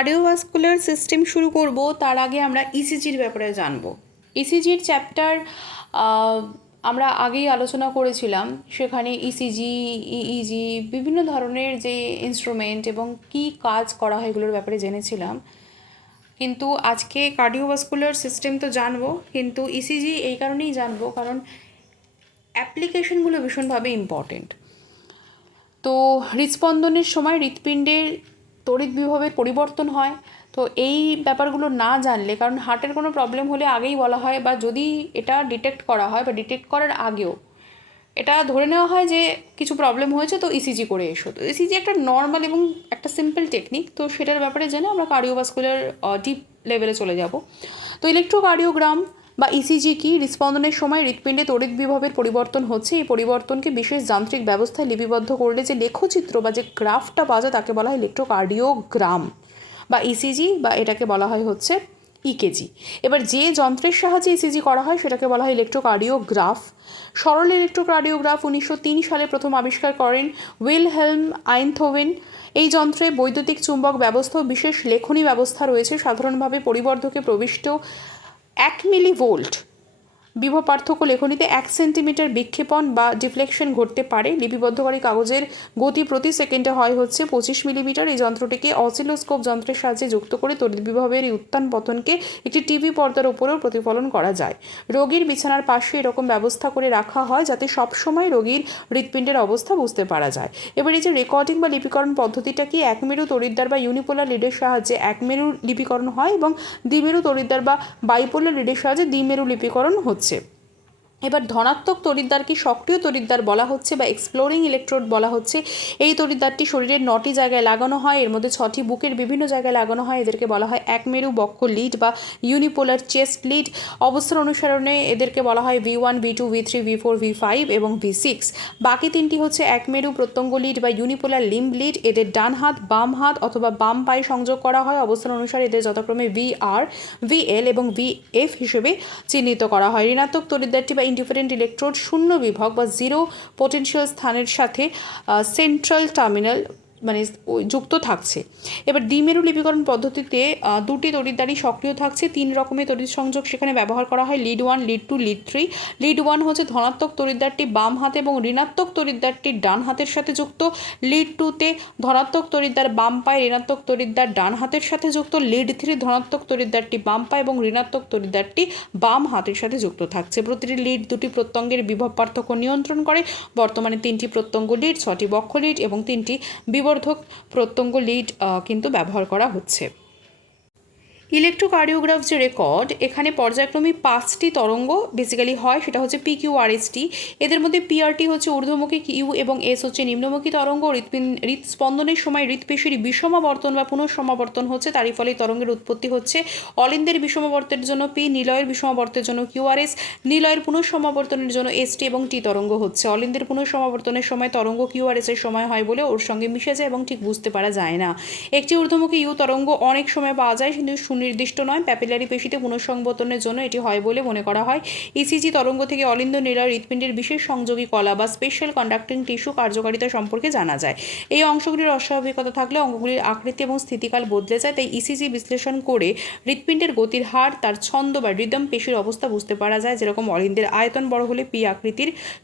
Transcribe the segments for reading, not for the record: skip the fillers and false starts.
Cardiovascular system শুরু করব তার আগে আমরা ইসিজির ব্যাপারে জানব। ইসিজির চ্যাপ্টার আমরা আগেই আলোচনা করেছিলাম। সেখানে ইসিজি, ইইজি বিভিন্ন ধরনের যে ইনস্ট্রুমেন্ট এবং কি কাজ করা হয় এগুলোর ব্যাপারে জেনেছিলাম। কিন্তু আজকে কার্ডিওভাস্কুলার সিস্টেম তো জানবো, কিন্তু ইসিজি এই কারণেই জানবো কারণ অ্যাপ্লিকেশনগুলো ভীষণভাবে ইম্পর্টেন্ট। তো হৃদস্পন্দনের সময় হৃৎপিণ্ডের তড়িৎ বিভবের পরিবর্তন হয়। তো এই ব্যাপারগুলো না জানলে, কারণ হার্টের কোনো প্রবলেম হলে আগেই বলা হয়, বা যদি এটা ডিটেক্ট করা হয় বা ডিটেক্ট করার আগেও এটা ধরে নেওয়া হয় যে কিছু প্রবলেম হয়েছে, তো ইসিজি করে এসো। তো ইসিজি একটা নর্মাল এবং একটা সিম্পল টেকনিক, তো সেটার ব্যাপারে জেনে আমরা কার্ডিওভাস্কুলার ডিপ লেভেলে চলে যাব। তো ইলেকট্রোকার্ডিওগ্রাম বা ইসিজি কি? হৃদস্পন্দনের সময় হৃৎপিণ্ডে তড়িৎ বিভবের পরিবর্তন হচ্ছে। এই পরিবর্তনকে বিশেষ যান্ত্রিক ব্যবস্থায় লিপিবদ্ধ করলে যে লেখচিত্র বা যে গ্রাফটা পাওয়া যায় তাকে বলা হয় ইলেকট্রোকার্ডিওগ্রাম বা ইসিজি, বা এটাকে বলা হয় হচ্ছে ইকেজি। এবার যে যন্ত্রের সাহায্যে ইসিজি করা হয় সেটাকে বলা হয় ইলেকট্রোকার্ডিওগ্রাফ। সরল ইলেকট্রোকার্ডিওগ্রাফ 1903 সালে প্রথম আবিষ্কার করেন উইলহেলম আইনথোভেন। এই যন্ত্রে বৈদ্যুতিক চুম্বক ব্যবস্থা ও বিশেষ লেখনী ব্যবস্থা রয়েছে। সাধারণভাবে পরিবর্ধকে প্রবিষ্ট 1 মিলিভোল্ট বিভব পার্থক্য লেখনীতে 1 সেন্টিমিটার বিক্ষেপণ বা ডিফ্লেকশন ঘটতে পারে। লিপিবদ্ধকারী কাগজের গতি প্রতি সেকেন্ডে হয় হচ্ছে 25 মিলিমিটার। এই যন্ত্রটিকে অসিলোস্কোপ যন্ত্রের সাহায্যে যুক্ত করে তড়িৎ বিভবের এই উত্থান পতনকে একটি টিভি পর্দার উপরেও প্রতিফলন করা যায়। রোগীর বিছানার পাশে এরকম ব্যবস্থা করে রাখা হয় যাতে সবসময় রোগীর হৃৎপিণ্ডের অবস্থা বুঝতে পারা যায়। এবার এই যে রেকর্ডিং বা লিপিকরণ পদ্ধতিটা কি? একমেরু তড়িৎদ্বার বা ইউনিপোলার লিডের সাহায্যে একমেরু লিপিকরণ হয় এবং দ্বিমেরু তড়িৎদ্বার বা বাইপোলার লিডের সাহায্যে দ্বিমেরু লিপিকরণ হচ্ছে। এবার ধনাত্মক তড়িৎদ্বারকে সক্রিয় তড়িৎদ্বার বলা হচ্ছে বা এক্সপ্লোরিং ইলেকট্রোড বলা হচ্ছে। এই তড়িৎদ্বারটি শরীরের 9টি জায়গায় লাগানো হয়, এর মধ্যে 6টি বুকের বিভিন্ন জায়গায় লাগানো হয়। এদেরকে বলা হয় একমেরু বক্ষ লিড বা ইউনিপোলার চেস্ট লিড। অবস্থান অনুসরণে এদেরকে বলা হয় V1, V2, V3, V4, V5 এবং V6। বাকি 3টি হচ্ছে একমেরু প্রত্যঙ্গ লিড বা ইউনিপোলার লিম্ব লিড। এদের ডান হাত, বাম হাত অথবা বাম পায়ে সংযোগ করা হয়। অবস্থান অনুসারে এদের যথাক্রমে VR, VL এবং VF হিসেবে চিহ্নিত করা হয়। ঋণাত্মক তড়িৎদ্বারটি বা ইন্ডিফারেন্ট ইলেকট্রোড শূন্য বিভব বা জিরো পোটেনশিয়াল স্থানের সাথে সেন্ট্রাল টার্মিনাল যুক্ত থাকছে। এবার দ্বিমেরু লিপিকরণ পদ্ধতিতে 2টি তড়িৎদ্বারই সক্রিয় থাকছে। 3 রকমের তড়িৎ সংযোগ সেখানে ব্যবহার করা হয়, লিড 1, লিড 2, লিড 3। লিড 1 হচ্ছে ধনাত্মক তড়িৎদ্বারটি বাম হাতে এবং ঋণাত্মক তড়িৎদ্বারটি ডান হাতের সাথে যুক্ত। লিড 2তে ধনাত্মক তড়িৎদ্বার বাম পায়ে, ঋণাত্মক তড়িৎদ্বার ডান হাতের সাথে যুক্ত। লিড 3 ধনাত্মক তড়িৎদ্বারটি বাম পায়ে এবং ঋণাত্মক তড়িৎদ্বারটি বাম হাতের সাথে যুক্ত থাকছে। প্রতিটি লিড 2টি প্রত্যঙ্গের বিভব পার্থক্য নিয়ন্ত্রণ করে। বর্তমানে 3টি প্রত্যঙ্গ লিড, 6টি বক্ষ লিড এবং 3টি বিবর্ধক প্রত্যঙ্গ লিড কিন্তু ব্যবহার করা হচ্ছে। ইলেকট্রোকার্ডিওগ্রাফ যে রেকর্ড, এখানে পর্যায়ক্রমে 5টি তরঙ্গ বেসিক্যালি হয়, সেটা হচ্ছে PQRST। এদের মধ্যে PRT হচ্ছে ঊর্ধ্বমুখী, Q এবং S হচ্ছে নিম্নমুখী তরঙ্গ। হৃদস্পন্দনের সময় হৃৎপেশির বিষমাবর্তন বা পুনঃসমাবর্তন হচ্ছে, তারই ফলে তরঙ্গের উৎপত্তি হচ্ছে। অলিন্দের বিষমাবর্তের জন্য P, নিলয়ের বিষমাবর্তের জন্য QRS, নিলয়ের পুনঃসমাবর্তনের জন্য ST এবং T তরঙ্গ হচ্ছে। অলিন্দের পুনঃসমাবর্তনের সময় তরঙ্গ QRS এর সময় হয় বলে ওর সঙ্গে মিশে যায় এবং ঠিক বুঝতে পারা যায় না। একটি ঊর্ধ্বমুখী U তরঙ্গ অনেক সময় পাওয়া যায় কিন্তু সুনির্দিষ্ট নয়। প্যাপিলারি পেশিতে পুনঃসংবর্ধনের জন্য এটি হয় বলে মনে করা হয়। ইসিজি তরঙ্গ থেকে অলিন্দ নিলয় হৃৎপিণ্ডের বিশেষ সংযোগী কলা বা স্পেশাল কন্ডাক্টিং টিস্যু কার্যকারিতা সম্পর্কে জানা যায়। এই অংশগুলির অস্বাভাবিকতা থাকলে অঙ্গগুলির আকৃতি এবং স্থিতিকাল বদলে যায়। তাই ইসিজি বিশ্লেষণ করে হৃৎপিণ্ডের গতির হার, তার ছন্দ বা রিদম, পেশির অবস্থা বুঝতে পারা যায়। যেরকম অলিন্দের আয়তন বড় হলে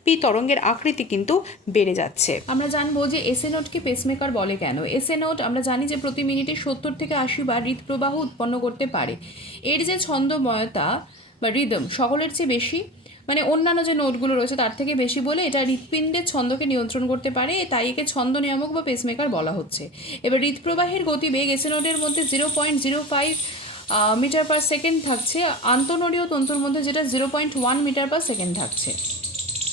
পি তরঙ্গের আকৃতি কিন্তু বেড়ে যাচ্ছে। আমরা জানবো যে এসএ নোটকে পেসমেকার বলে কেন। এসএ নোট আমরা জানি যে প্রতি মিনিটে 70 থেকে 80 বার হৃদপ্রবাহ উৎপন্ন করতে পারে। এর যে ছন্দময়তা বা রিদম সকলের চেয়ে বেশি, অন্যান্য যে নোটগুলো রয়েছে তার থেকে বেশি বলে এটা হৃৎপিণ্ডের ছন্দকে নিয়ন্ত্রণ করতে পারে, তাই একে ছন্দ নিয়ামক বা পেসমেকার বলা হচ্ছে। এবার হৃদপ্রবাহের গতিবেগ এসএ নোটের মধ্যে 0.05 মিটার পার সেকেন্ড থাকছে, আন্তঃনোডীয় তন্তুর মধ্যে যেটা 0.1 মিটার পার সেকেন্ড থাকছে।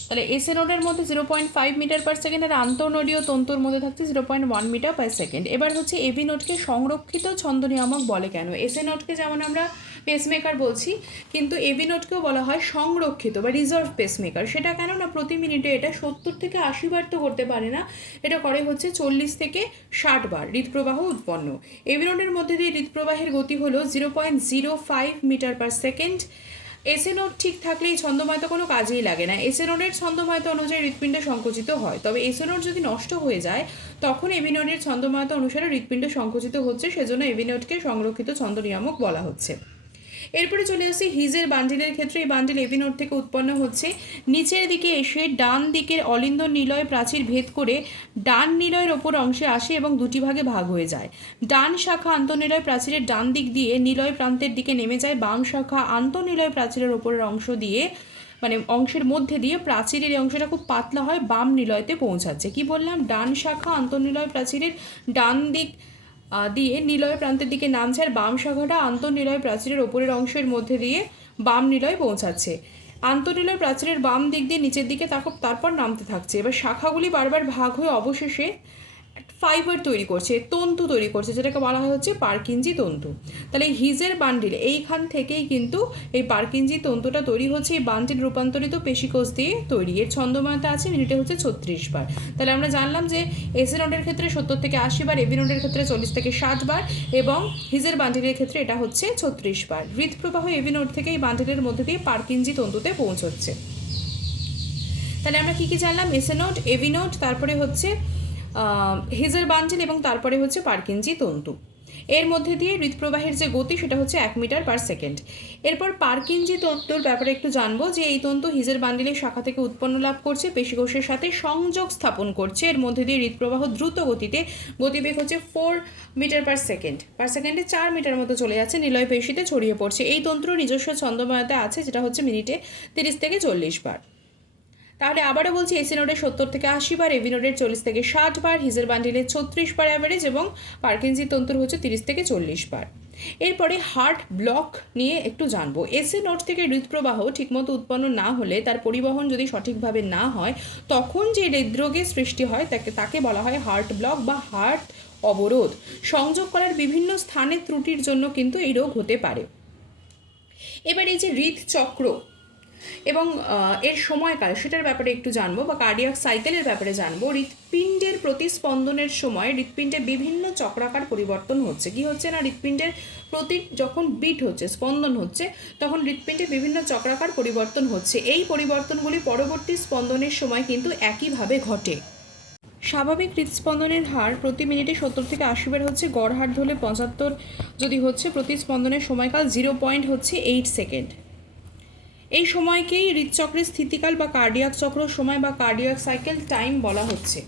তাহলে এসএ নোডের মধ্যে 0.5 মিটার পার সেকেন্ড আর আন্তঃনোডীয় তন্তুর মধ্যে থাকছে 0.1 মিটার পার সেকেন্ড। এবার হচ্ছে এভি নোটকে সংরক্ষিত ছন্দ নিয়ামক বলে কেন। এসএ নোটকে যেমন আমরা পেসমেকার বলছি, কিন্তু এভি নোটকেও বলা হয় সংরক্ষিত বা রিজার্ভ পেসমেকার। সেটা কেন না, প্রতি মিনিটে এটা 70 থেকে 80 বার তো করতে পারে না, এটা করে হচ্ছে 40 থেকে 60 বার হৃদপ্রবাহ উৎপন্ন। এভি নোটের মধ্যে দিয়ে হৃদপ্রবাহের গতি হলো 0.05 মিটার পার সেকেন্ড। এসে নোট ঠিক থাকলে এই ছন্দময়তা কোনো কাজেই লাগে না। এসে নোটের ছন্দময়তা অনুযায়ী হৃৎপিণ্ড সংকুচিত হয়, তবে এসে নোট যদি নষ্ট হয়ে যায় তখন এবি নোটের ছন্দময়তা অনুসারে হৃৎপিণ্ড সংকুচিত হচ্ছে, সেজন্য এবি নোটকে সংরক্ষিত ছন্দ নিয়ামক বলা হচ্ছে। এরপরে চলে আসছি হিজের বান্ডিলের ক্ষেত্রে। এই বান্ডিল এবি নোট থেকে উৎপন্ন হচ্ছে, নিচের দিকে এসে ডান দিকের অলিন্দ নিলয় প্রাচীর ভেদ করে ডান নিলয়ের ওপর অংশে আসে এবং দুটি ভাগে ভাগ হয়ে যায়। ডান শাখা আন্তঃনিলয় প্রাচীরের ডান দিক দিয়ে নিলয় প্রান্তের দিকে নেমে যায়, বাম শাখা আন্তঃনিলয় প্রাচীরের ওপরের অংশ দিয়ে মানে অংশের মধ্যে দিয়ে প্রাচীরের এই অংশটা খুব পাতলা হয় বাম নিলয়তে পৌঁছাচ্ছে। কি বললাম? ডান শাখা আন্তঃনিলয় প্রাচীরের ডান দিক দিয়ে নিলয় প্রান্তের দিকে নামছে, আর বাম শাখাটা আন্তঃনিলয় প্রাচীরের ওপরের অংশের মধ্যে দিয়ে বাম নিলয় পৌঁছাচ্ছে। আন্তঃনিলয় প্রাচীরের বাম দিক দিয়ে নিচের দিকে তারপর নামতে থাকছে। এবার শাখাগুলি বারবার ভাগ হয়ে অবশেষে ফাইবার তৈরি করছে, তন্তু তৈরি করছে, যেটাকে বলা হয় হচ্ছে পার্কিনজি তন্তু। তাহলে এই হিজের বান্ডিল এইখান থেকেই কিন্তু এই পার্কিনজি তন্তুটা তৈরি হচ্ছে। এই বান্ডিল রূপান্তরিত পেশিকোষ দিয়ে তৈরি। এর ছন্দময়তা আছে মিনিটে হচ্ছে 36 বার। তাহলে আমরা জানলাম যে এসি নোডের ক্ষেত্রে 70 থেকে 80 বার, এবি নোডের ক্ষেত্রে 40 থেকে 60 বার এবং হিজের বান্ডিলের ক্ষেত্রে এটা হচ্ছে 36 বার। হৃদপ্রবাহ এবি নোড থেকে এই বান্ডিলের মধ্যে দিয়ে পার্কিনজি তন্তুতে পৌঁছচ্ছে। তাহলে আমরা কী কী জানলাম? এসে নোড, এবি নোড, তারপরে হচ্ছে হিজের বান্ডিল এবং তারপরে হচ্ছে পার্কিনজি তন্তু। এর মধ্যে দিয়ে হৃদপ্রবাহের যে গতি সেটা হচ্ছে 1 মিটার পার সেকেন্ড। এরপর পার্কিনজি তন্তুর ব্যাপারে একটু জানবো যে এই তন্তু হিজের বান্ডিলের শাখা থেকে উৎপন্ন লাভ করছে, পেশিকোষের সাথে সংযোগ স্থাপন করছে। এর মধ্যে দিয়ে হৃদপ্রবাহ দ্রুত গতিতে, গতিবেগ হচ্ছে 4 মিটার পার সেকেন্ডে 4 মিটার মতো চলে যাচ্ছে, নিলয় পেশিতে ছড়িয়ে পড়ছে। এই তন্ত্র নিজস্ব ছন্দময়তা আছে, যেটা হচ্ছে মিনিটে 30 থেকে 40 বার। তাহলে আবারও বলছি, এসি নোডের 70 থেকে 80 বার, এবি নোডের 40 থেকে 60 বার, হিজের বান্ডিলের 36 বার অ্যাভারেজ এবং পার্কিনজি তন্তুর হচ্ছে 30 থেকে 40 বার। এরপরে হার্ট ব্লক নিয়ে একটু জানবো। এসি নোড থেকে হৃদপ্রবাহ ঠিকমতো উৎপন্ন না হলে, তার পরিবহন যদি সঠিকভাবে না হয়, তখন যে হৃদরোগের সৃষ্টি হয় তাকে বলা হয় হার্ট ব্লক বা হার্ট অবরোধ। সংযোগ করার বিভিন্ন স্থানের ত্রুটির জন্য কিন্তু এই রোগ হতে পারে। এবার এই যে হৃদচক্র এবং এর সময়কাল সেটার ব্যাপারে একটু জানবো, বা কার্ডিয়াক সাইকেলের ব্যাপারে জানবো। হৃৎপিণ্ডের প্রতিস্পন্দনের সময় হৃৎপিণ্ডে বিভিন্ন চক্রাকার পরিবর্তন হচ্ছে। কি হচ্ছে না, হৃৎপিণ্ডের প্রতি যখন বিট হচ্ছে, স্পন্দন হচ্ছে, তখন হৃৎপিণ্ডে বিভিন্ন চক্রাকার পরিবর্তন হচ্ছে। এই পরিবর্তনগুলি পরবর্তী স্পন্দনের সময় কিন্তু একইভাবে ঘটে। স্বাভাবিক হৃদস্পন্দনের হার প্রতি মিনিটে 70 থেকে 80 বার হচ্ছে, গড় হার ধরলে 75 যদি হচ্ছে। প্রতিস্পন্দনের সময়কাল 0.8 সেকেন্ড। এই সময়কেই হৃদচক্রের স্থিতিকাল বা কার্ডিয়াক চক্র সময় বা কার্ডিয়াক সাইকেল টাইম বলা হচ্ছে।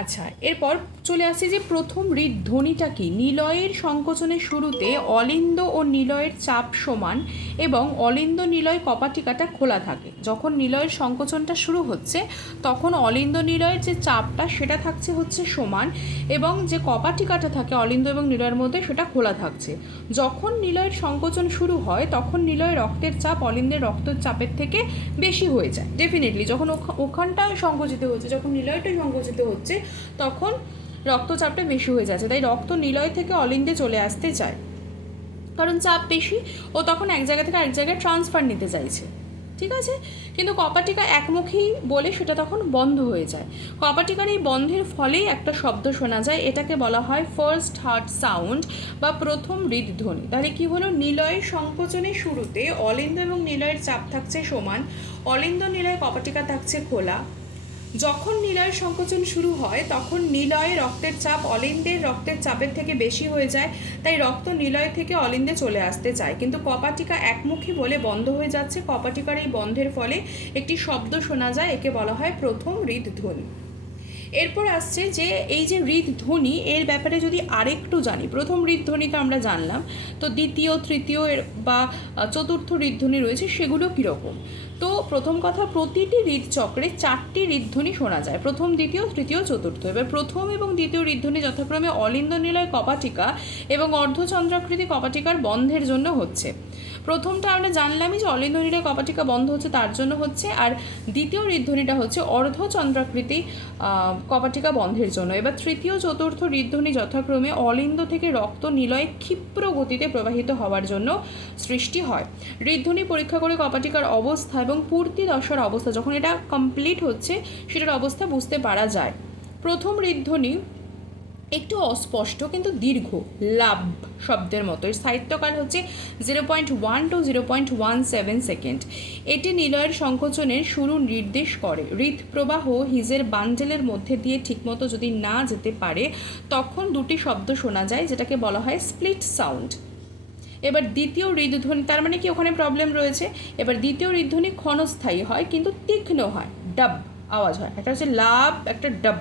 আচ্ছা, এরপর চলে আসছি যে প্রথম হৃদধ্বনিটা কি। নিলয়ের সংকোচনের শুরুতে অলিন্দ ও নিলয়ের চাপ সমান এবং অলিন্দ নিলয় কপাটিকাটা খোলা থাকে। যখন নিলয়ের সংকোচনটা শুরু হচ্ছে তখন অলিন্দ নিলয়ের যে চাপটা সেটা থাকছে হচ্ছে সমান এবং যে কপাটিকাটা থাকে অলিন্দ এবং নিলয়ের মধ্যে সেটা খোলা থাকছে। যখন নিলয়ের সংকোচন শুরু হয় তখন নিলয়ের রক্তের চাপ অলিন্দের রক্তের চাপের থেকে বেশি হয়ে যায়। ডেফিনেটলি যখন ওখানটা সংকুচিত হচ্ছে, যখন নিলয়টা সংকুচিত হচ্ছে তখন রক্তচাপটা বেশি হয়ে যাচ্ছে, তাই রক্ত নিলয় থেকে অলিন্দে চলে আসতে চায়, কারণ চাপ বেশি ও তখন এক জায়গা থেকে আরেক জায়গায় ট্রান্সফার নিতে চাইছে। ঠিক আছে, কিন্তু কপাটিকা একমুখী বলে সেটা তখন বন্ধ হয়ে যায়। কপাটিকার এই বন্ধের ফলেই একটা শব্দ শোনা যায়, এটাকে বলা হয় ফার্স্ট হার্ট সাউন্ড বা প্রথম হৃদধ্বনি। তাহলে কি হলো, নিলয়ের সংকোচনের শুরুতে অলিন্দ এবং নিলয়ের চাপ থাকছে সমান, অলিন্দ নিলয় কপাটিকা থাকছে খোলা। যখন নিলয়ের সংকোচন শুরু হয় তখন নিলয়ে রক্তের চাপ অলিন্দের রক্তের চাপের থেকে বেশি হয়ে যায়, তাই রক্ত নিলয় থেকে অলিন্দে চলে আসতে চায়, কিন্তু কপাটিকা একমুখী বলে বন্ধ হয়ে যাচ্ছে। কপাটিকার এই বন্ধের ফলে একটি শব্দ শোনা যায়, একে বলা হয় প্রথম হৃদধ্বনি। এরপর আসছে যে এই যে হৃদধ্বনি, এর ব্যাপারে যদি আরেকটু জানি। প্রথম হৃদধ্বনি তো আমরা জানলাম, তো দ্বিতীয়, তৃতীয় বা চতুর্থ হৃদধ্বনি রয়েছে, সেগুলো কীরকম? তো প্রথম কথা, প্রতিটি হৃদচক্রে 4টি হৃদধ্বনি শোনা যায়, প্রথম, দ্বিতীয়, তৃতীয়, চতুর্থ। এবার প্রথম এবং দ্বিতীয় হৃদধ্বনি যথাক্রমে অলিন্দ নিলয় কপাটিকা এবং অর্ধচন্দ্রাকৃতি কপাটিকার বন্ধের জন্য হচ্ছে। প্রথমটা আমরা জানলামই যে অলিন্দ নিলয় কপাটিকা বন্ধ হচ্ছে তার জন্য হচ্ছে, আর দ্বিতীয় হৃদধ্বনিটা হচ্ছে অর্ধচন্দ্রাকৃতি কপাটিকা বন্ধের জন্য। এবার তৃতীয়, চতুর্থ হৃদধ্বনি যথাক্রমে অলিন্দ থেকে রক্ত নিলয়ে ক্ষিপ্র গতিতে প্রবাহিত হওয়ার জন্য সৃষ্টি হয়। হৃদধ্বনি পরীক্ষা করে কপাটিকার অবস্থা এবং পূর্তি দশার অবস্থা, যখন এটা কমপ্লিট হচ্ছে সেটার অবস্থা বুঝতে পারা যায়। প্রথম হৃদধ্বনি একটু অস্পষ্ট কিন্তু দীর্ঘ, লাভ শব্দের মতো। এর সাহিত্যকাল হচ্ছে 0.1 to 0.17 সেকেন্ড। এটি নিলয়ের সংকোচনের শুরু নির্দেশ করে। হৃদপ্রবাহ হিজের বান্ডেলের মধ্যে দিয়ে ঠিকমতো যদি না যেতে পারে তখন দুটি শব্দ শোনা যায়, যেটাকে বলা হয় স্প্লিট সাউন্ড। এবার দ্বিতীয় হৃদধ্বনি, তার মানে কি ওখানে প্রবলেম রয়েছে। এবার দ্বিতীয় হৃদধ্বনি ক্ষণস্থায়ী হয় কিন্তু তীক্ষ্ণ হয়, ডাব আওয়াজ হয়। একটা হচ্ছে লাভ, একটা ডাব।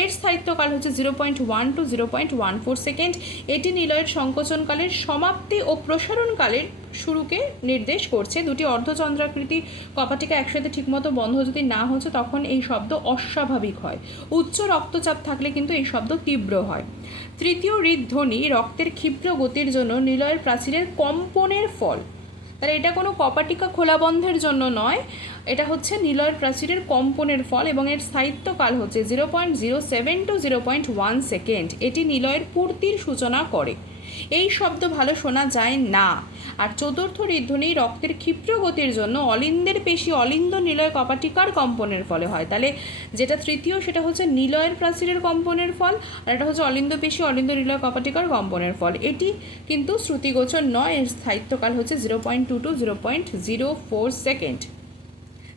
এর স্থায়িত্বকাল হচ্ছে 0.1 to 0.14 সেকেন্ড। এটি নিলয়ের সংকোচনকালের সমাপ্তি ও প্রসারণকালের শুরুকে নির্দেশ করছে। দুটি অর্ধচন্দ্রাকৃতি কপাটিকা একসাথে ঠিকমতো বন্ধ যদি না হচ্ছে তখন এই শব্দ অস্বাভাবিক হয়। উচ্চ রক্তচাপ থাকলে কিন্তু এই শব্দ তীব্র হয়। তৃতীয় হৃদধ্বনি রক্তের ক্ষিপ্র গতির জন্য নিলয়ের প্রাচীরের কম্পনের ফল। তাহলে এটা কোনো কপাটিকা খোলা বন্ধের জন্য নয়, এটা হচ্ছে নিলয়ের প্রাচীরের কম্পনের ফল এবং এর স্থায়িত্বকাল হচ্ছে 0.07 to 0.1 সেকেন্ড। এটি নিলয়ের পূর্তির সূচনা করে। এই শব্দ ভালো শোনা যায় না। আর চতুর্থ হৃদধ্বনি রক্তের ক্ষিপ্র গতির জন্য অলিন্দের পেশি অলিন্দ নিলয় কপাটিকার কম্পনের ফলে হয়। তাহলে যেটা তৃতীয় সেটা হচ্ছে নিলয়ের প্রাচীরের কম্পনের ফল, আর এটা হচ্ছে অলিন্দ পেশি অলিন্দ নিলয় কপাটিকার কম্পনের ফল। এটি কিন্তু শ্রুতিগোচর নয়। এর স্থায়িত্বকাল হচ্ছে 0.2 to 0.04 সেকেন্ড।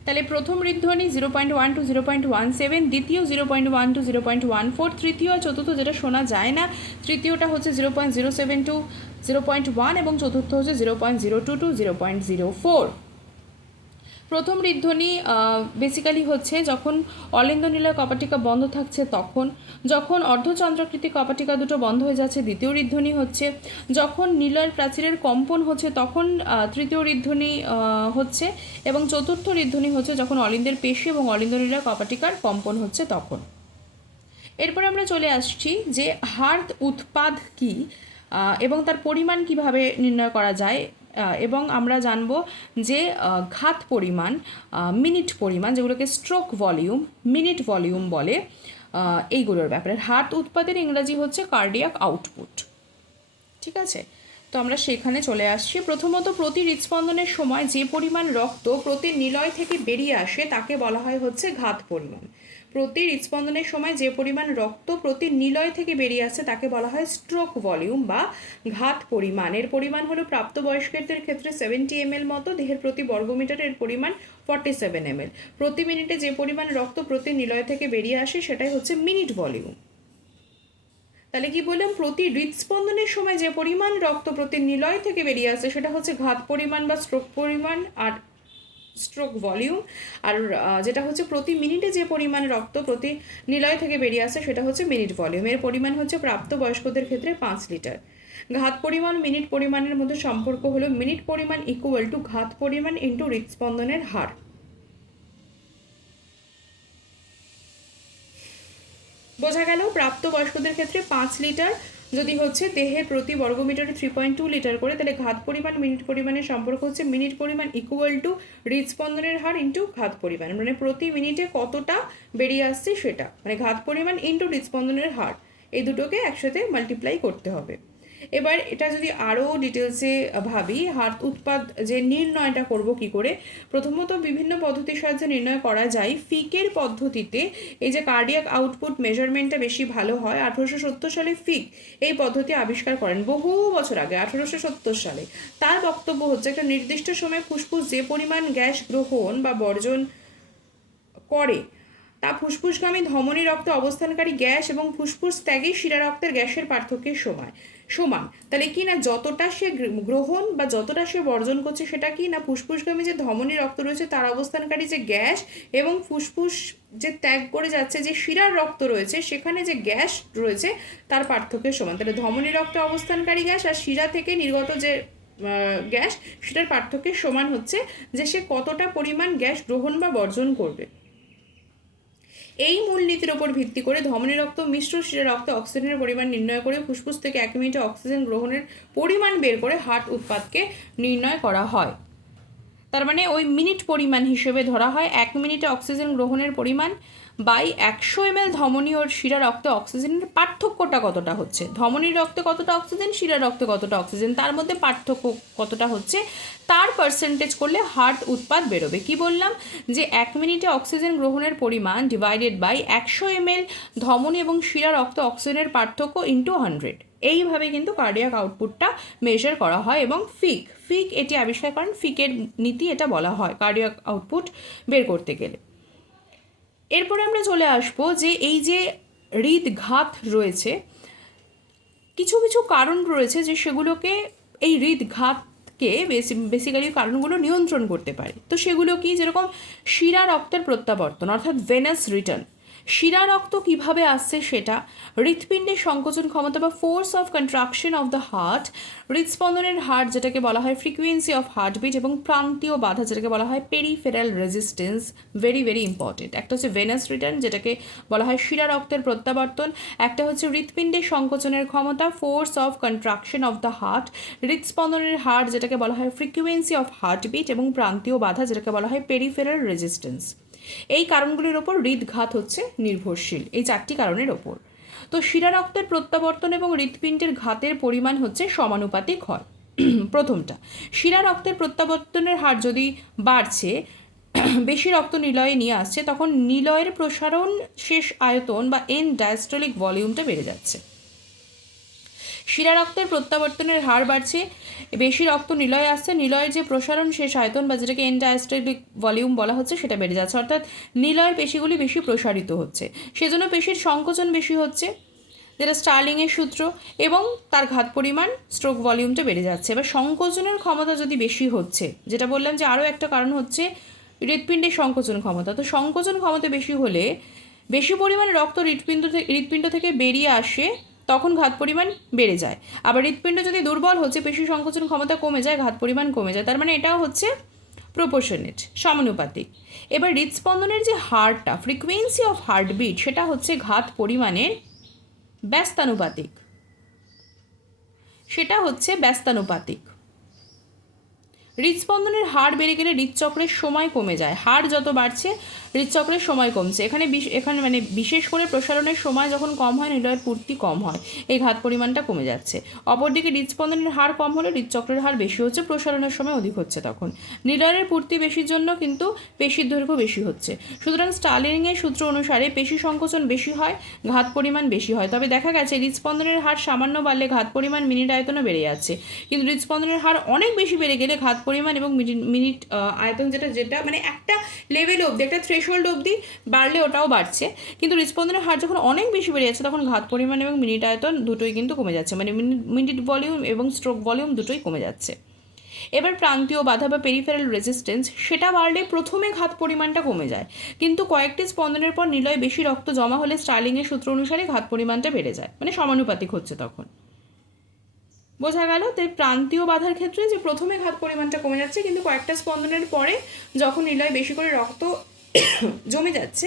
তাহলে প্রথম হৃদধ্বনি 0.1 to 0.17, দ্বিতীয় 0.1 to 0.14, তৃতীয় আর চতুর্থ যেটা শোনা যায় না, তৃতীয়টা হচ্ছে 0.07 to 0.1 এবং চতুর্থ হচ্ছে 0.02 to 0.04। প্রথম হৃদধ্বনি বেসিক্যালি হচ্ছে যখন অলিন্দ নিলয় কপাটিকা বন্ধ থাকছে তখন, যখন অর্ধচন্দ্রাকৃতি কপাটিকা দুটো বন্ধ হয়ে যাচ্ছে দ্বিতীয় হৃদধ্বনি হচ্ছে, যখন নিলয়ের প্রাচীরের কম্পন হচ্ছে তখন তৃতীয় হৃদধ্বনি হচ্ছে, এবং চতুর্থ হৃদধ্বনি হচ্ছে যখন অলিন্দের পেশি এবং অলিন্দ নিলয় কপাটিকার কম্পন হচ্ছে তখন। এরপর আমরা চলে আসছি যে হার্ট উৎপাদ কী এবং তার পরিমাণ কিভাবে নির্ণয় করা যায়, এবং আমরা জানব যে ঘাত পরিমাণ, মিনিট পরিমাণ, যেগুলোকে স্ট্রোক ভলিউম, মিনিট ভলিউম বলে, এইগুলোর ব্যাপারে। হার্ট উৎপাদের ইংরাজি হচ্ছে কার্ডিয়াক আউটপুট। ঠিক আছে, তো আমরা সেখানে চলে আসছি। প্রথমত প্রতি হৃদস্পন্দনের সময় যে পরিমাণ রক্ত প্রতি নিলয় থেকে বেরিয়ে আসে তাকে বলা হয় হচ্ছে ঘাত পরিমাণ। প্রতি হৃদস্পন্দনের সময় যে পরিমাণ রক্ত প্রতি নিলয় থেকে বেরিয়ে আসছে তাকে বলা হয় স্ট্রোক ভলিউম বা ঘাত পরিমাণ। এর পরিমাণ হলো প্রাপ্তবয়স্কদের ক্ষেত্রে 70 ml মতো, দেহের প্রতি বর্গমিটারের পরিমাণ 47 ml। প্রতি মিনিটে যে পরিমাণ রক্ত প্রতি নিলয় থেকে বেরিয়ে আসে সেটাই হচ্ছে মিনিট ভলিউম। তাহলে কি বললাম, প্রতি হৃদস্পন্দনের সময় যে পরিমাণ রক্ত প্রতি নিলয় থেকে বেরিয়ে আসে সেটা হচ্ছে ঘাত পরিমাণ বা স্ট্রোক পরিমাণ আর স্ট্রোক ভলিউম। আর যেটা হচ্ছে প্রতি মিনিটে যে পরিমাণ রক্ত প্রতি নিলয় থেকে বেরিয়ে আসে সেটা হচ্ছে মিনিট ভলিউম। এর পরিমাণ হচ্ছে প্রাপ্তবয়স্কদের ক্ষেত্রে 5 লিটার। ঘাত পরিমাণ মিনিট পরিমাণের মধ্যে সম্পর্ক হলো মিনিট পরিমাণ ইকুয়াল টু ঘাত পরিমাণ ইন্টু হৃদস্পন্দনের হার। বোঝা গেল, প্রাপ্তবয়স্কদের ক্ষেত্রে 5 লিটার যদি হচ্ছে দেহের প্রতি বর্গমিটারে 3.2 লিটার করে, তাহলে ঘাত পরিমাণ মিনিট পরিমাণের সম্পর্ক হচ্ছে মিনিট পরিমাণ ইকুয়াল টু হৃদস্পন্দনের হার ইন্টু ঘাত পরিমাণ, মানে প্রতি মিনিটে কতটা বেরিয়ে আসছে সেটা, মানে ঘাত পরিমাণ ইন্টু হৃদস্পন্দনের হার, এই দুটোকে একসাথে মাল্টিপ্লাই করতে হবে। এবার এটা যদি আরও ডিটেলসে ভাবি, হার্ট উৎপাদ যে নির্ণয়টা করব কি করে, প্রথমত বিভিন্ন পদ্ধতির সাহায্যে নির্ণয় করা যায়। ফিকের পদ্ধতিতে এই যে কার্ডিয়াক আউটপুট মেজারমেন্টটা বেশি ভালো হয়। 1870 সালে ফিক এই পদ্ধতি আবিষ্কার করেন, বহু বছর আগে 1870 সালে। তার বক্তব্য হচ্ছে একটা নির্দিষ্ট সময়ে ফুসফুস যে পরিমাণ গ্যাস গ্রহণ বা বর্জন করে তা ফুসফুসগামী ধমনী রক্তে অবস্থানকারী গ্যাস এবং ফুসফুস ত্যাগী শিরা রক্তের গ্যাসের পার্থক্যের সমান। তাহলে কি না, যতটা সে গ্রহণ বা যতটা সে বর্জন করছে সেটা কি না ফুসফুসগামী যে ধমনী রক্ত রয়েছে তার অবস্থানকারী যে গ্যাস এবং ফুসফুস যে ত্যাগ করে যাচ্ছে যে শিরার রক্ত রয়েছে সেখানে যে গ্যাস রয়েছে তার পার্থক্যের সমান। তাহলে ধমনী রক্তে অবস্থানকারী গ্যাস আর শিরা থেকে নির্গত যে গ্যাস সেটার পার্থক্যের সমান হচ্ছে যে সে কতটা পরিমাণ গ্যাস গ্রহণ বা বর্জন করবে। এই মূলনীতির ওপর ভিত্তি করে ধমনী রক্ত মিশ্র শিরা রক্তে অক্সিজেনের পরিমাণ নির্ণয় করে ফুসফুস থেকে 1 মিনিটে অক্সিজেন গ্রহণের পরিমাণ বের করে হার্ট উৎপাদকে নির্ণয় করা হয়। তার মানে ওই মিনিট পরিমাণ হিসেবে ধরা হয় 1 মিনিটে অক্সিজেন গ্রহণের পরিমাণ বাই 100 ml ধমনী ও শিরা রক্তে অক্সিজেনের পার্থক্যটা কতটা হচ্ছে, ধমনীর রক্তে কতটা অক্সিজেন, শিরা রক্তে কতটা অক্সিজেন, তার মধ্যে পার্থক্য কতটা হচ্ছে তার পার্সেন্টেজ করলে হার্ট উৎপাদ বেরোবে। কি বললাম, যে 1 মিনিটে অক্সিজেন গ্রহণের পরিমাণ ডিভাইডেড বাই 100 ml ধমনী এবং শিরা রক্তে অক্সিজেনের পার্থক্য ইন্টু 100, এইভাবে কিন্তু কার্ডিয়াক আউটপুটটা মেজার করা হয়। এবং ফিক এটি আবিষ্কার করেন, ফিকের নীতি এটা বলা হয় কার্ডিয়াক আউটপুট বের করতে গেলে। এরপরে আমরা চলে আসবো যে এই যে হৃদঘাত রয়েছে, কিছু কিছু কারণ রয়েছে যে সেগুলোকে এই হৃদঘাতকে বেসিক্যালি কারণগুলো নিয়ন্ত্রণ করতে পারে। তো সেগুলো কি, যেরকম শিরা রক্তের প্রত্যাবর্তন অর্থাৎ ভেনাস রিটার্ন, শিরা রক্ত কীভাবে আসছে সেটা, হৃৎপিণ্ডের সংকোচন ক্ষমতা বা force of contraction of the heart, হৃদস্পন্দনের হার যেটাকে বলা হয় ফ্রিকুয়েন্সি অফ হার্টবিট, এবং প্রান্তীয় বাধা যেটাকে বলা হয় peripheral resistance, very very important. একটা হচ্ছে ভেনাস রিটার্ন যেটাকে বলা হয় শিরা রক্তের প্রত্যাবর্তন, একটা হচ্ছে হৃৎপিণ্ডের সংকোচনের ক্ষমতা force of contraction of the heart, হৃদস্পন্দনের হার যেটাকে বলা হয় ফ্রিকুয়েন্সি অফ হার্টবিট, এবং প্রান্তীয় বাধা যেটাকে বলা হয় পেরিফেরাল রেজিস্ট্যান্স। এই কারণগুলির ওপর হৃদঘাত হচ্ছে নির্ভরশীল, এই 4টি কারণের ওপর। তো শিরা রক্তের প্রত্যাবর্তন এবং হৃৎপিণ্ডের ঘাতের পরিমাণ হচ্ছে সমানুপাতিক হয়। প্রথমটা, শিরা রক্তের প্রত্যাবর্তনের হার যদি বাড়ছে, বেশি রক্ত নিলয়ে নিয়ে আসছে, তখন নিলয়ের প্রসারণ শেষ আয়তন বা এন ডায়াস্টলিক ভলিউমটা বেড়ে যাচ্ছে। শিরা রক্তের প্রত্যাবর্তনের হার বাড়ছে, বেশি রক্ত নিলয়ে আসছে, নিলয়ের যে প্রসারণ শেষ আয়তন বা যেটাকে এন ডায়াস্টলিক ভলিউম বলা হচ্ছে সেটা বেড়ে যাচ্ছে, অর্থাৎ নিলয়ের পেশিগুলি বেশি প্রসারিত হচ্ছে, সেজন্য পেশির সংকোচন বেশি হচ্ছে, যেটা স্টার্লিংয়ের সূত্র, এবং তার ঘাত পরিমাণ স্ট্রোক ভলিউমটা বেড়ে যাচ্ছে। এবার সংকোচনের ক্ষমতা যদি বেশি হচ্ছে, যেটা বললাম যে আরও একটা কারণ হচ্ছে হৃৎপিণ্ডের সংকোচন ক্ষমতা, তো সংকোচন ক্ষমতা বেশি হলে বেশি পরিমাণে রক্ত হৃৎপিণ্ড থেকে বেরিয়ে আসে, তখন ঘাত পরিমাণ বেড়ে যায়। আবার হৃৎপিণ্ড যদি দুর্বল হচ্ছে, পেশি সংকোচন ক্ষমতা কমে যায়, ঘাত পরিমাণ কমে যায়, তার মানে এটাও হচ্ছে প্রপোর্শনেট, সমানুপাতিক। এবার হৃদস্পন্দনের যে হারটা ফ্রিকোয়েন্সি অফ হার্টবিট, সেটা হচ্ছে ঘাত পরিমাণের ব্যস্তানুপাতিক, সেটা হচ্ছে ব্যস্তানুপাতিক। হৃদস্পন্দনের হার বেড়ে গেলে হৃদচক্রের সময় কমে যায়, হার যত বাড়ছে হৃদচক্রের সময় কমছে, এখানে মানে বিশেষ করে প্রসারণের সময় যখন কম হয়, নিলয়ের পূর্তি কম হয়, এই ঘাত পরিমাণটা কমে যাচ্ছে। অপরদিকে হৃদস্পন্দনের হার কম হলে হৃদচক্রের হার বেশি হচ্ছে, প্রসারণের সময় অধিক হচ্ছে, তখন নিলয়ের পূর্তি বেশির জন্য কিন্তু পেশির দৈর্ঘ্য বেশি হচ্ছে। সুতরাং স্টার্লিংয়ের সূত্র অনুসারে পেশি সংকোচন বেশি হয়, ঘাত পরিমাণ বেশি হয়। তবে দেখা গেছে হৃদস্পন্দনের হার সামান্য বাড়লে ঘাত পরিমাণ মিনিট আয়তনও বেড়ে যাচ্ছে, কিন্তু হৃদস্পন্দনের হার অনেক বেশি বেড়ে গেলে ঘাত পরিমাণ এবং মিনিট আয়তন যেটা মানে একটা লেভেল অবধি, একটা থ্রেশহোল্ড অবধি বাড়লে ওটাও বাড়ছে, কিন্তু হৃদস্পন্দনের হার যখন অনেক বেশি বেড়ে যাচ্ছে, তখন ঘাত পরিমাণ এবং মিনিট আয়তন দুটোই কিন্তু কমে যাচ্ছে, মানে মিনিট ভলিউম এবং স্ট্রোক ভলিউম দুটোই কমে যাচ্ছে। এবার প্রান্তীয় বাধা বা পেরিফেরাল রেজিস্ট্যান্স, সেটা বাড়লে প্রথমে ঘাত পরিমাণটা কমে যায়, কিন্তু কয়েকটি স্পন্দনের পর নিলয়ে বেশি রক্ত জমা হলে স্টার্লিংয়ের সূত্র অনুসারে ঘাত পরিমাণটা বেড়ে যায়, মানে সমানুপাতিক হচ্ছে তখন। বোঝা গেল? তাই প্রান্তীয় বাধার ক্ষেত্রে যে প্রথমে ঘাত পরিমাণটা কমে যাচ্ছে, কিন্তু কয়েকটা স্পন্দনের পরে যখন নিলয়ে বেশি করে রক্ত জমে যাচ্ছে,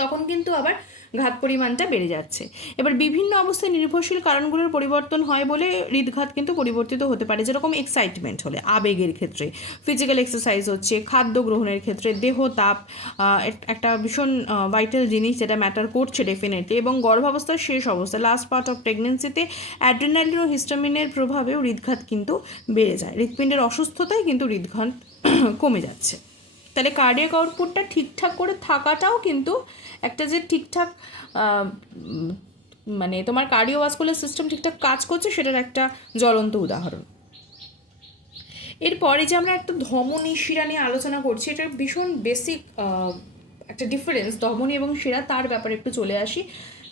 তখন কিন্তু আবার ঘাত পরিমাণটা বেড়ে যাচ্ছে। এবার বিভিন্ন অবস্থায় নির্ভরশীল কারণগুলোর পরিবর্তন হয় বলে হৃদঘাত কিন্তু পরিবর্তিত হতে পারে, যেরকম এক্সাইটমেন্ট হলে, আবেগের ক্ষেত্রে, ফিজিক্যাল এক্সারসাইজ হচ্ছে, খাদ্য গ্রহণের ক্ষেত্রে, দেহ তাপ একটা ভীষণ ভাইটাল জিনিস যেটা ম্যাটার করছে ডেফিনেটলি, এবং গর্ভাবস্থার শেষ অবস্থা, লাস্ট পার্ট অফ প্রেগনেন্সিতে অ্যাড্রিনালিন ও হিস্টামিনের প্রভাবেও হৃদঘাত কিন্তু বেড়ে যায়, হৃৎপিণ্ডের অসুস্থতায় কিন্তু হৃদঘাত কমে যাচ্ছে। তাহলে কার্ডিয়াক আউটপুটটা ঠিকঠাক করে থাকাটাও কিন্তু একটা যে ঠিকঠাক মানে তোমার কার্ডিওভাস্কুলার সিস্টেম ঠিকঠাক কাজ করছে সেটার একটা জ্বলন্ত উদাহরণ। এরপরে যে আমরা একটা ধমনী শিরা নিয়ে আলোচনা করছি, এটা ভীষণ বেসিক একটা ডিফারেন্স ধমনী এবং শিরা, তার ব্যাপারে একটু চলে আসি।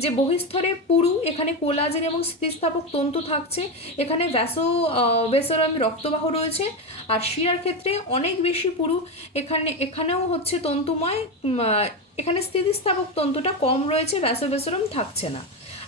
যে বহিঃস্থলে পুরু, এখানে কোলাজেন এবং স্থিতিস্থাপক তন্তু থাকছে, এখানে ভেসোরাম রক্তবাহ রয়েছে, আর শিরার ক্ষেত্রে অনেক বেশি পুরু, এখানেও হচ্ছে তন্তুময়, এখানে স্থিতিস্থাপক তন্তুটা কম রয়েছে, ভেসোরাম থাকছে না।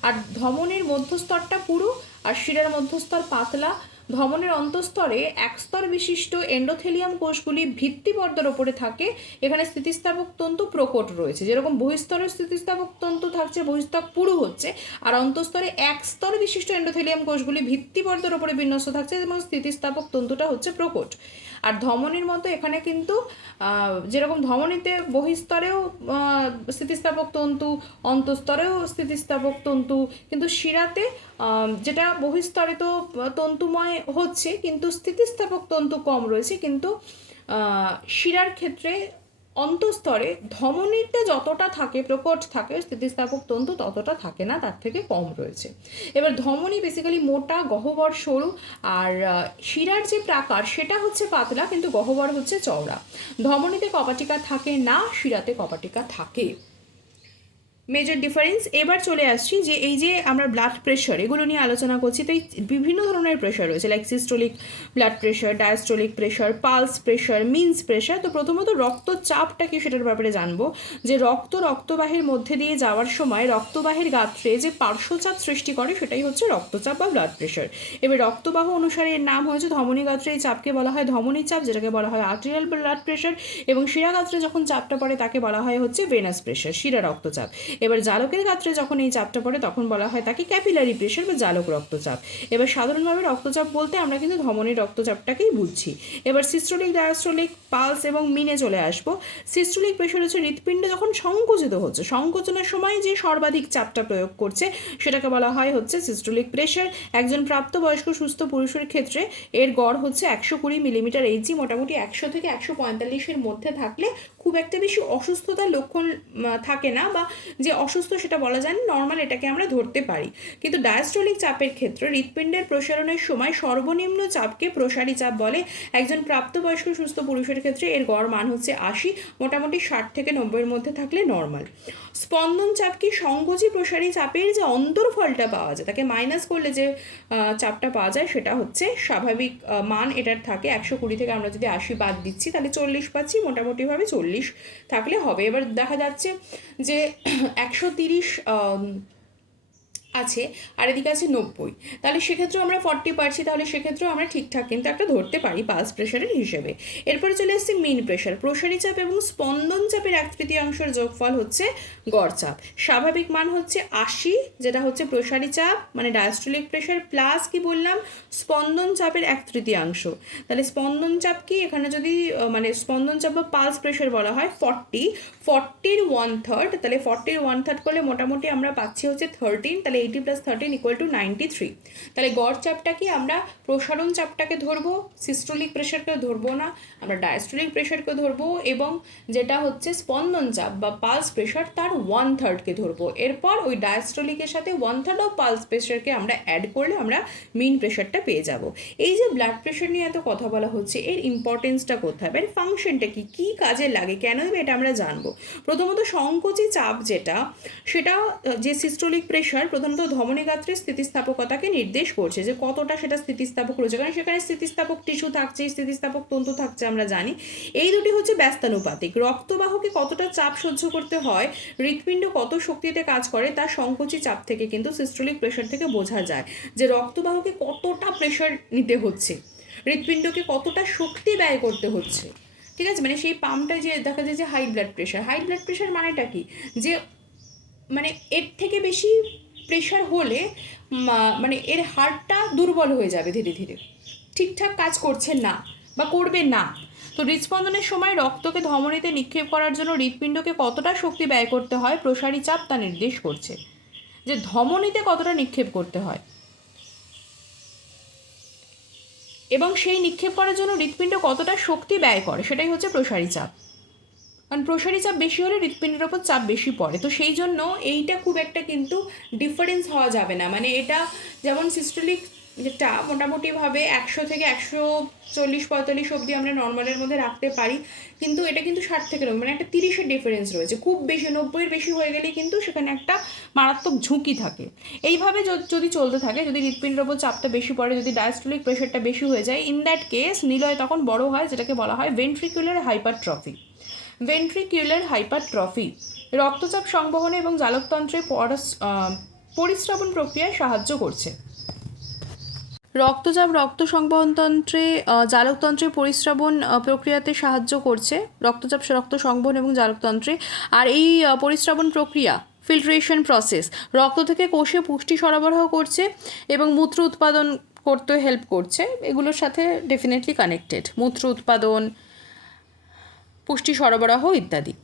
আর ধমনীর মধ্যস্তরটা পুরু আর শিরার মধ্যস্তর পাতলা, ধমনীর অন্তঃস্তরে একস্তর বিশিষ্ট এন্ডোথেলিয়াম কোষগুলি ভিত্তিপর্দার ওপরে থাকে। এখানে স্থিতিস্থাপক তন্তু প্রকট রয়েছে, যেরকম বহিস্তরের স্থিতিস্থাপক তন্তু থাকছে, বহিস্তক পুরু হচ্ছে, আর অন্তঃস্তরে এক স্তর বিশিষ্ট এন্ডোথেলিয়াম কোষগুলি ভিত্তিপর্দার ওপরে বিন্যস্ত থাকছে এবং স্থিতিস্থাপক তন্তুটা হচ্ছে প্রকট। আর ধমনীর মতো এখানে কিন্তু যেরকম ধমনীতে বহিস্তরেও স্থিতিস্থাপক তন্তু, অন্তঃস্তরেও স্থিতিস্থাপক তন্তু, কিন্তু শিরাতে যেটা বহিস্তরে তো তন্তুময় হচ্ছে কিন্তু স্থিতিস্থাপক তন্তু কম রয়েছে, কিন্তু শিরার ক্ষেত্রে অন্তঃস্তরে ধমনীতে যতটা থাকে, প্রকট থাকে, স্থিতিস্থাপক তন্তু ততটা থাকে না, তার থেকে কম রয়েছে। এবার ধমনী বেসিক্যালি মোটা, গহ্বর সরু, আর শিরার যে প্রাকার সেটা হচ্ছে পাতলা কিন্তু গহ্বর হচ্ছে চওড়া। ধমনীতে কপাটিকা থাকে না, শিরাতে কপাটিকা থাকে। Major difference. এবার চলে আসছি যে এই যে আমরা ব্লাড প্রেশার এগুলো নিয়ে আলোচনা করছি, তো এই বিভিন্ন ধরনের প্রেশার রয়েছে, like systolic blood pressure, diastolic pressure, pulse pressure, means pressure. তো প্রথমত রক্তচাপটা কি সেটার ব্যাপারে জানবো, যে রক্তবাহের মধ্যে দিয়ে যাওয়ার সময় রক্তবাহের গাত্রে যে পার্শ্বচাপ সৃষ্টি করে সেটাই হচ্ছে রক্তচাপ বা ব্লাড প্রেশার। এবার রক্তবাহ অনুসারে এর নাম হয়েছে ধমনী গাত্রে এই চাপকে বলা হয় ধমনী চাপ, যেটাকে বলা হয় আর্টেরিয়াল ব্লাড প্রেশার, এবং শিরা গাত্রে যখন চাপটা পড়ে তাকে বলা হয় হচ্ছে ভেনাস প্রেশার, শিরা রক্তচাপ। এবার জালকের গাত্রে যখন এই চাপটা পড়ে তখন বলা হয় তাকে ক্যাপিলারি প্রেশার বা জালক রক্তচাপ। এবার সাধারণভাবে রক্তচাপ বলতে আমরা কিন্তু ধমনীর রক্তচাপটাকেই বুঝছি। এবার সিস্টোলিক, ডায়াস্টোলিক, পালস এবং মিনে চলে আসবো। সিস্টোলিক প্রেশার হচ্ছে হৃৎপিণ্ড যখন সংকুচিত হচ্ছে, সংকোচনের সময় যে সর্বাধিক চাপটা প্রয়োগ করছে সেটাকে বলা হয় হচ্ছে সিস্টোলিক প্রেশার। একজন প্রাপ্তবয়স্ক সুস্থ পুরুষের ক্ষেত্রে এর গড় হচ্ছে 120 মিলিমিটার এইচজি, মোটামুটি 100 থেকে 145-এর মধ্যে থাকলে খুব একটা বেশি অসুস্থতার লক্ষণ থাকে না, বা যে অসুস্থ সেটা বলা যায় না, নর্মাল এটাকে আমরা ধরতে পারি। কিন্তু ডায়াস্টোলিক চাপের ক্ষেত্রে হৃৎপিণ্ডের প্রসারণের সময় সর্বনিম্ন চাপকে প্রসারী চাপ বলে। একজন প্রাপ্তবয়স্ক সুস্থ পুরুষের ক্ষেত্রে এর গড় মান হচ্ছে 80, মোটামুটি 60 থেকে 90-এর মধ্যে থাকলে নর্মাল। স্পন্দন চাপ কি সংকোচী প্রসারী চাপের যে অন্তর্ফলটা পাওয়া যায়, তাকে মাইনাস করলে যে চাপটা পাওয়া যায় সেটা হচ্ছে স্বাভাবিক মান এটার থাকে 120 থেকে আমরা যদি 80 বাদ দিচ্ছি তাহলে 40 পাচ্ছি, মোটামুটিভাবে 40 থাকলে হবে। এবার দেখা যাচ্ছে যে 130 আছে আর এদিকে আছে 90, তাহলে সেক্ষেত্রেও আমরা 40 পাচ্ছি, তাহলে সেক্ষেত্রেও আমরা ঠিকঠাক কিন্তু একটা ধরতে পারি পালস প্রেশারের হিসেবে। এরপরে চলে আসছে মিন প্রেশার। প্রসারী চাপ এবং স্পন্দন চাপের 1/3 যোগফল হচ্ছে গড় চাপ। স্বাভাবিক মান হচ্ছে 80, যেটা হচ্ছে প্রসারী চাপ মানে ডায়াস্টোলিক প্রেশার, প্লাস কি বললাম স্পন্দন চাপের 1/3। তাহলে স্পন্দন চাপ কি এখানে যদি মানে স্পন্দন চাপ বা পালস প্রেশার বলা হয় 40-এর 1/3, তাহলে 40-এর 1/3 করলে মোটামুটি আমরা পাচ্ছি হচ্ছে 13, তাহলে 80 + 13 = 93। তাহলে গড় চাপটা কি আমরা প্রসারণ চাপটাকে ধরবো, সিস্টোলিক প্রেশারকেও ধরবো না, আমরা ডায়াস্টোলিক প্রেশারকে ধরবো, এবং যেটা হচ্ছে স্পন্দন চাপ বা পালস প্রেশার তার 1/3কে ধরবো। এরপর ওই ডায়াস্টোলিকের সাথে 1/3 অফ পালস প্রেশারকে আমরা অ্যাড করলে আমরা মিন প্রেশারটা পেয়ে যাব। এই যে ব্লাড প্রেশার নিয়ে এত কথা বলা হচ্ছে, এর ইম্পর্টেন্সটা কোথায়, এর ফাংশনটা কি, কী কাজে লাগে, কেন এটা আমরা জানবো। প্রথমত সংকোচী চাপ যেটা, সেটা যে সিস্টোলিক প্রেশার প্রথমত ধমনী গাত্রের স্থিতিস্থাপকতাকে নির্দেশ করছে, যে কতটা সেটা স্থিতিস্থাপক রয়েছে, কারণ সেখানে স্থিতিস্থাপক টিস্যু থাকছে, স্থিতিস্থাপক তন্তু থাকছে আমরা জানি। এই দুটি হচ্ছে ব্যস্তানুপাতিক। রক্তবাহকে কতটা চাপ সহ্য করতে হয়, হৃৎপিণ্ড কত শক্তিতে কাজ করে, তার সংকোচী চাপ থেকে কিন্তু সিস্টোলিক প্রেশার থেকে বোঝা যায় যে রক্তবাহকে কতটা প্রেশার নিতে হচ্ছে, হৃৎপিণ্ডকে কতটা শক্তি ব্যয় করতে হচ্ছে। ঠিক আছে, মানে সেই পাম্পটা যে দেখা যায় যে হাই ব্লাড প্রেশার মানেটা কি, যে মানে এর থেকে বেশি প্রেশার হলে মানে এর হার্টটা দুর্বল হয়ে যাবে, ধীরে ধীরে ঠিকঠাক কাজ করছে না বা করবে না। তো হৃদস্পন্দনের সময় রক্তকে ধমনীতে নিক্ষেপ করার জন্য হৃৎপিণ্ডকে কতটা শক্তি ব্যয় করতে হয় প্রসারী চাপ তা নির্দেশ করছে, যে ধমনীতে কতটা নিক্ষেপ করতে হয়, এবং সেই নিক্ষেপ করার জন্য হৃৎপিণ্ড কতটা শক্তি ব্যয় করে সেটাই হচ্ছে প্রসারী চাপ। কারণ প্রসারী চাপ বেশি হলে হৃৎপিণ্ডের ওপর চাপ বেশি পড়ে, তো সেই জন্য এইটা খুব একটা কিন্তু ডিফারেন্স হওয়া যাবে না। মানে এটা যেমন সিস্টোলিক যেটা মোটামুটিভাবে 100 থেকে 140-45 অবধি আমরা নর্মালের মধ্যে রাখতে পারি, কিন্তু এটা কিন্তু 60 থেকে মানে একটা 30-এর ডিফারেন্স রয়েছে, খুব বেশি 90-এর বেশি হয়ে গেলেই কিন্তু সেখানে একটা মারাত্মক ঝুঁকি থাকে। এইভাবে যদি চলতে থাকে, যদি হৃৎপিণ্ডের ওপর চাপটা বেশি পড়ে, যদি ডায়াস্টোলিক প্রেশারটা বেশি হয়ে যায়, ইন দ্যাট কেস নিলয় তখন বড় হয়, যেটাকে বলা হয় ভেন্ট্রিকুলার হাইপারট্রফি। ভেন্ট্রিকুলার হাইপারট্রফি রক্তচাপ সংবহনে এবং জালকতন্ত্রে পরিস্রাবণ প্রক্রিয়ায় সাহায্য করছে। রক্তচাপ রক্ত সংবহনতন্ত্রে জালকতন্ত্রের পরিস্রাবণ প্রক্রিয়াতে সাহায্য করছে, রক্তচাপ রক্ত সংবহন এবং জালকতন্ত্রে। আর এই পরিস্রাবণ প্রক্রিয়া, ফিল্ট্রেশন প্রসেস, রক্ত থেকে কোষে পুষ্টি সরবরাহ করছে এবং মূত্র উৎপাদন করতে হেল্প করছে। এগুলোর সাথে ডেফিনেটলি কানেক্টেড, মূত্র উৎপাদন, পুষ্টি সরবরাহ ইত্যাদি।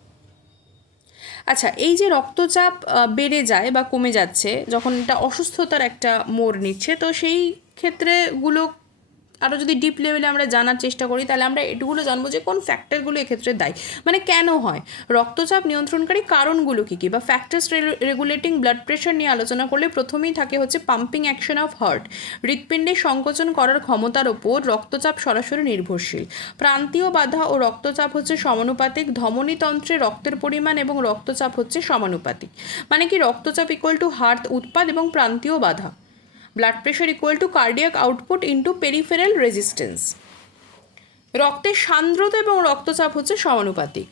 আচ্ছা, এই যে রক্তচাপ বেড়ে যায় বা কমে যাচ্ছে, যখন এটা অসুস্থতার একটা মোড় নিচ্ছে, তো সেই ক্ষেত্রেগুলো আরও যদি ডিপ লেভেলে আমরা জানার চেষ্টা করি, তাহলে আমরা এটুকুলো জানবো যে কোন ফ্যাক্টরগুলো এক্ষেত্রে দায়ী, মানে কেন হয়, রক্তচাপ নিয়ন্ত্রণকারী কারণগুলো কী কী, বা ফ্যাক্টরস রেগুলেটিং ব্লাড প্রেশার নিয়ে আলোচনা করলে প্রথমেই থাকে হচ্ছে পাম্পিং অ্যাকশন অফ হার্ট। হৃৎপিণ্ডে সংকোচন করার ক্ষমতার ওপর রক্তচাপ সরাসরি নির্ভরশীল। প্রান্তীয় বাধা ও রক্তচাপ হচ্ছে সমানুপাতিক। ধমনীতন্ত্রে রক্তের পরিমাণ এবং রক্তচাপ হচ্ছে সমানুপাতিক। মানে কি, রক্তচাপ ইকুয়াল টু হার্ট উৎপাদ এবং প্রান্তীয় বাধা। Blood pressure equal to cardiac output into peripheral resistance. রক্তের সান্দ্রতা এবং রক্তচাপ হচ্ছে সমানুপাতিক।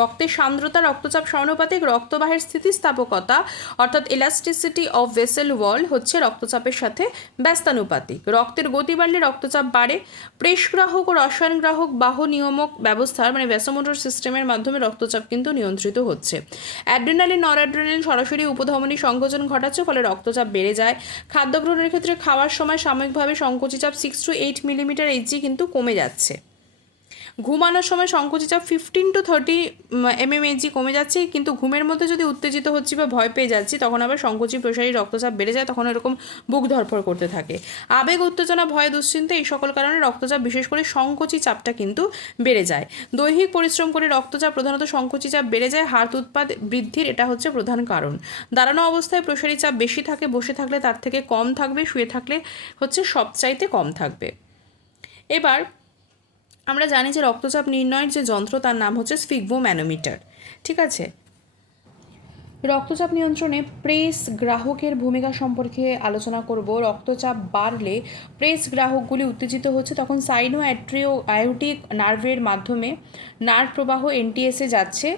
রক্তের সান্দ্রতা রক্তচাপ সমানুপাতিক। রক্তবাহের স্থিতিস্থাপকতা অর্থাৎ এলাস্টিসিটি অফ ভেসেল ওয়াল হচ্ছে রক্তচাপের সাথে ব্যস্তানুপাতিক। রক্তের গতি বাড়লে রক্তচাপ বাড়ে। প্রেষগ্রাহক ও রসায়নগ্রাহক বাহ নিয়ামক ব্যবস্থার মানে ভ্যাসোমোটর সিস্টেমের মাধ্যমে রক্তচাপ কিন্তু নিয়ন্ত্রিত হচ্ছে। অ্যাড্রেনালিন নরঅ্যাড্রেনালিন সরাসরি উপধমনী সংকোচন ঘটাচ্ছে, ফলে রক্তচাপ বেড়ে যায়। খাদ্য গ্রহণের ক্ষেত্রে খাওয়ার সময় সাময়িকভাবে সংকোচী চাপ 6 to 8 মিলিমিটার এইচজি কিন্তু কমে যাচ্ছে। ঘুমানোর সময় সংকোচী চাপ 15 to 30 mmHg কমে যাচ্ছে, কিন্তু ঘুমের মধ্যে যদি উত্তেজিত হচ্ছি বা ভয় পেয়ে যাচ্ছি, তখন আবার সংকোচী প্রসারী রক্তচাপ বেড়ে যায়, তখন এরকম বুক ধরফর করতে থাকে। আবেগ, উত্তেজনা, ভয়, দুশ্চিন্তা, এই সকল কারণে রক্তচাপ বিশেষ করে সংকোচী চাপটা কিন্তু বেড়ে যায়। দৈহিক পরিশ্রম করে রক্তচাপ প্রধানত সংকোচী চাপ বেড়ে যায়। হার্ট উৎপাদ বৃদ্ধির এটা হচ্ছে প্রধান কারণ। দাঁড়ানো অবস্থায় প্রসারী চাপ বেশি থাকে, বসে থাকলে তার থেকে কম থাকবে, শুয়ে থাকলে হচ্ছে সবচাইতে কম থাকবে। এবার আমরা জানি যে রক্তচাপ নির্ণয়ের যে যন্ত্র, তার নাম হচ্ছে স্ফিগমোম্যানোমিটার। ঠিক আছে, রক্তচাপ নিয়ন্ত্রণে প্রেস গ্রাহকের ভূমিকা সম্পর্কে আলোচনা করব। রক্তচাপ বাড়লে প্রেস গ্রাহকগুলি উত্তেজিত হচ্ছে, তখন সাইনো আয়োটিক নার্ভের মাধ্যমে নার্ভ প্রবাহ এনটিএসে যাচ্ছে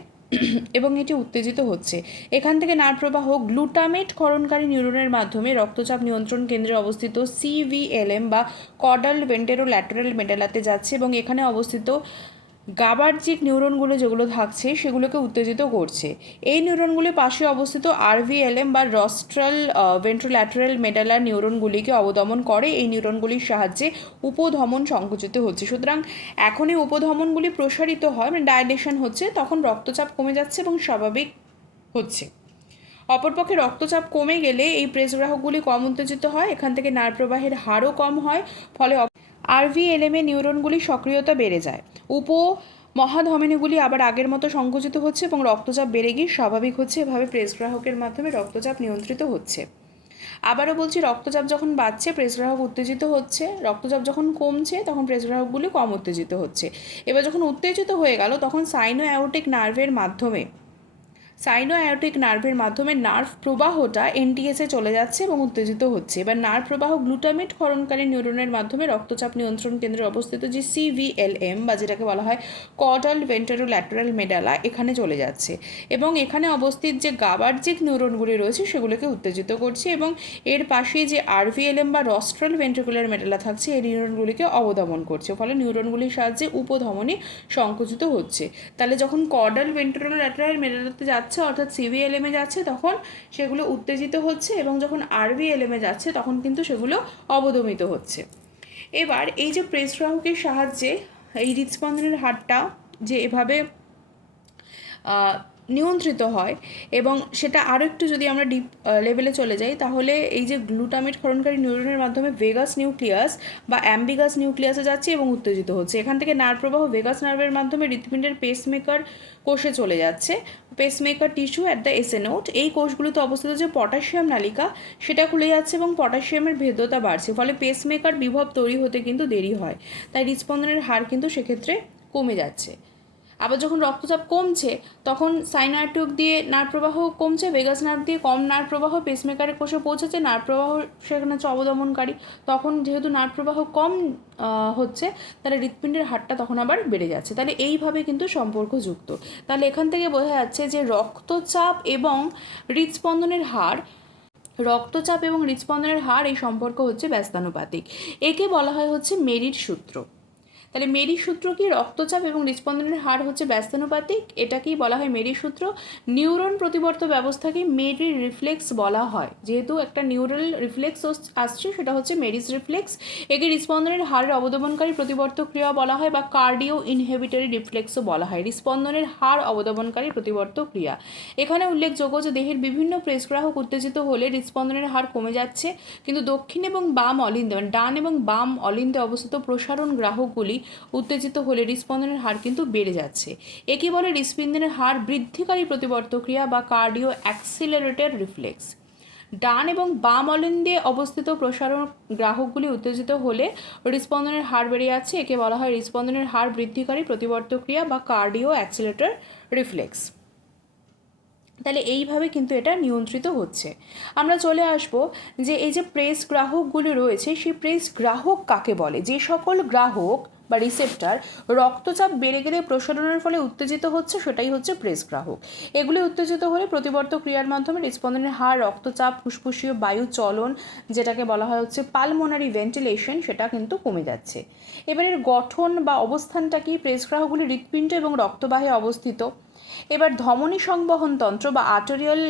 এবং এটি উত্তেজিত হচ্ছে। এখান থেকে নার্ভ প্রবাহ গ্লুটামেট ক্ষরণকারী নিউরনের মাধ্যমে রক্তচাপ নিয়ন্ত্রণ কেন্দ্রে অবস্থিত সিভিএলএম বা কডাল ভেন্টেরোল্যাটারাল মেডালাতে যাচ্ছে এবং এখানে অবস্থিত গাবার্জিক নিউরনগুলো যেগুলো থাকছে সেগুলোকে উত্তেজিত করছে। এই নিউরনগুলির পাশে অবস্থিত আরভিএলএম বা রস্ট্রাল ভেন্ট্রোল্যাটারাল মেডালার নিউরনগুলিকে অবদমন করে। এই নিউরনগুলির সাহায্যে উপধমন সংকুচিত হচ্ছে। সুতরাং এখন এই উপধমনগুলি প্রসারিত হয়, মানে ডাইলেশন হচ্ছে, তখন রক্তচাপ কমে যাচ্ছে এবং স্বাভাবিক হচ্ছে। অপরপক্ষে রক্তচাপ কমে গেলে এই প্রেসগ্রাহকগুলি কম উত্তেজিত হয়, এখান থেকে নার্ভ প্রবাহের হারও কম হয়, ফলে আরভিএলএমে নিউরনগুলি সক্রিয়তা বেড়ে যায়। মহাধমনীগুলি আবার আগের মতো সংকুচিত হচ্ছে এবং রক্তচাপ বেড়ে গিয়ে স্বাভাবিক হচ্ছে। এভাবে প্রেসগ্রাহকের মাধ্যমে রক্তচাপ নিয়ন্ত্রিত হচ্ছে। আবারও বলছি, রক্তচাপ যখন বাড়ছে প্রেসগ্রাহক উত্তেজিত হচ্ছে, রক্তচাপ যখন কমছে তখন প্রেসগ্রাহকগুলি কম উত্তেজিত হচ্ছে। এবার যখন উত্তেজিত হয়ে গেল, তখন সাইনো আয়োটিক নার্ভের মাধ্যমে নার্ভ প্রবাহটা এনটিএসে চলে যাচ্ছে এবং উত্তেজিত হচ্ছে। এবার নার্ভ প্রবাহ গ্লুটামেট ক্ষরণকারী নিউরনের মাধ্যমে রক্তচাপ নিয়ন্ত্রণ কেন্দ্রে অবস্থিত যে সিভিএলএম বা যেটাকে বলা হয় কডাল ভেন্ট্রোল্যাটারাল মেডালা, এখানে চলে যাচ্ছে এবং এখানে অবস্থিত যে গাবার্জিক নিউরনগুলি রয়েছে সেগুলোকে উত্তেজিত করছে এবং এর পাশে যে আরভিএলএম বা রস্ট্রাল ভেন্ট্রিকুলার মেডালা থাকছে এই নিউরনগুলিকে অবদমন করছে, ফলে নিউরনগুলির সাহায্যে উপধমনী সংকুচিত হচ্ছে। তাহলে যখন কডাল ভেন্ট্রোল্যাটারাল মেডালাতে যাচ্ছে অর্থাৎ সিভিএলএমে যাচ্ছে, তখন সেগুলো উত্তেজিত হচ্ছে এবং যখন আরভিএলএমে যাচ্ছে তখন কিন্তু সেগুলো অবদমিত হচ্ছে। এবার এই যে প্রেসগ্রাহকের সাহায্যে এই হৃদস্পন্দনের হারটা যে এভাবে নিয়ন্ত্রিত হয় এবং সেটা আরও একটু যদি আমরা ডিপ লেভেলে চলে যাই, তাহলে এই যে গ্লুটামেট ক্ষরণকারী নিউরনের মাধ্যমে ভেগাস নিউক্লিয়াস বা অ্যাম্বিগাস নিউক্লিয়াসে যাচ্ছে এবং উত্তেজিত হচ্ছে। এখান থেকে নার্ভ প্রবাহ ভেগাস নার্ভের মাধ্যমে হৃৎপিণ্ডের পেসমেকার কোষে চলে যাচ্ছে, pacemaker tissue at the SA node. এই কোষগুলোতে অবস্থিত যে পটাশিয়াম নালিকা সেটা খুলে যাচ্ছে এবং পটাশিয়ামের ভেদ্যতা বাড়ছে, ফলে পেসমেকার বিভব তৈরি হতে কিন্তু দেরি হয়, তাই হৃদস্পন্দনের হার কিন্তু সেক্ষেত্রে কমে যাচ্ছে। আবার যখন রক্তচাপ কমছে তখন সাইনোআয়োটিক দিয়ে নার্ভ প্রবাহ কমছে, ভেগাস নার্ভ দিয়ে কম নার্ভ প্রবাহ পেসমেকারের কোষে পৌঁছেছে, নার্ভ প্রবাহ সেখানে হচ্ছে অবদমনকারী। তখন যেহেতু নার্ভ প্রবাহ কম হচ্ছে, তাহলে হৃৎপিণ্ডের হারটা তখন আবার বেড়ে যাচ্ছে। তাহলে এইভাবে কিন্তু সম্পর্কযুক্ত। তাহলে এখান থেকে বোঝা যাচ্ছে যে রক্তচাপ এবং হৃদস্পন্দনের হার রক্তচাপ এবং হৃদস্পন্দনের হার এই সম্পর্ক হচ্ছে ব্যস্তানুপাতিক। একে বলা হয় হচ্ছে মেরির সূত্র। তাহলে মেরির সূত্র কি? রক্তচাপ এবং হৃদস্পন্দনের হার হচ্ছে ব্যস্তানুপাতিক, এটাকেই বলা হয় মেরির সূত্র। নিউরন প্রতিবর্ত ব্যবস্থাকে মেরির রিফ্লেক্স বলা হয়, যেহেতু একটা নিউরাল রিফ্লেক্স আসছে, সেটা হচ্ছে মেরিস রিফ্লেক্স। একে হৃদস্পন্দনের হারের অবদমনকারী প্রতিবর্ত ক্রিয়া বলা হয় বা কার্ডিও ইনহিবিটরি রিফ্লেক্সও বলা হয়। হৃদস্পন্দনের হার অবদমনকারী প্রতিবর্ত ক্রিয়া। এখানে উল্লেখযোগ্য যে দেহের বিভিন্ন প্রেসগ্রাহক উত্তেজিত হলে হৃদস্পন্দনের হার কমে যাচ্ছে, কিন্তু দক্ষিণ এবং বাম অলিন্দে মানে ডান এবং বাম অলিন্দে অবস্থিত প্রসারণ গ্রাহকগুলি উত্তেজিত হলে হৃদস্পন্দনের হার কিন্তু বেড়ে যাচ্ছে। একে বলে হৃদস্পন্দনের হার বৃদ্ধিকারী প্রতিবর্ত ক্রিয়া বা কার্ডিও অ্যাক্সিলারেটর রিফ্লেক্স। ডান এবং বাম অলিন্দে অবস্থিত প্রসারণ গ্রাহকগুলি উত্তেজিত হলে হৃদস্পন্দনের হার বেড়ে যাচ্ছে, একে বলা হয় হৃদস্পন্দনের হার বৃদ্ধিকারী প্রতিবর্ত ক্রিয়া বা কার্ডিও অ্যাক্সিলারেটর রিফ্লেক্স। তাহলে এইভাবে কিন্তু এটা নিয়ন্ত্রিত হচ্ছে। আমরা চলে আসব যে এই যে প্রেস গ্রাহকগুলি রয়েছে, সেই প্রেস গ্রাহক কাকে বলে? যে সকল গ্রাহক বা রিসেপ্টার রক্তচাপ বেড়ে গেলে প্রসারণের ফলে উত্তেজিত হচ্ছে, সেটাই হচ্ছে প্রেস গ্রাহক। এগুলি উত্তেজিত হলে প্রতিবর্ত ক্রিয়ার মাধ্যমে হৃদস্পন্দনের হার, রক্তচাপ, ফুসফুসীয় বায়ু চলন, যেটাকে বলা হয় হচ্ছে পালমোনারি ভেন্টিলেশন, সেটা কিন্তু কমে যাচ্ছে। এবারের গঠন বা অবস্থানটা কি? প্রেস গ্রাহকগুলি হৃৎপিণ্ড এবং রক্তবাহে অবস্থিত। এবার ধমনী সংবহন তন্ত্র বা আর্টেরিয়াল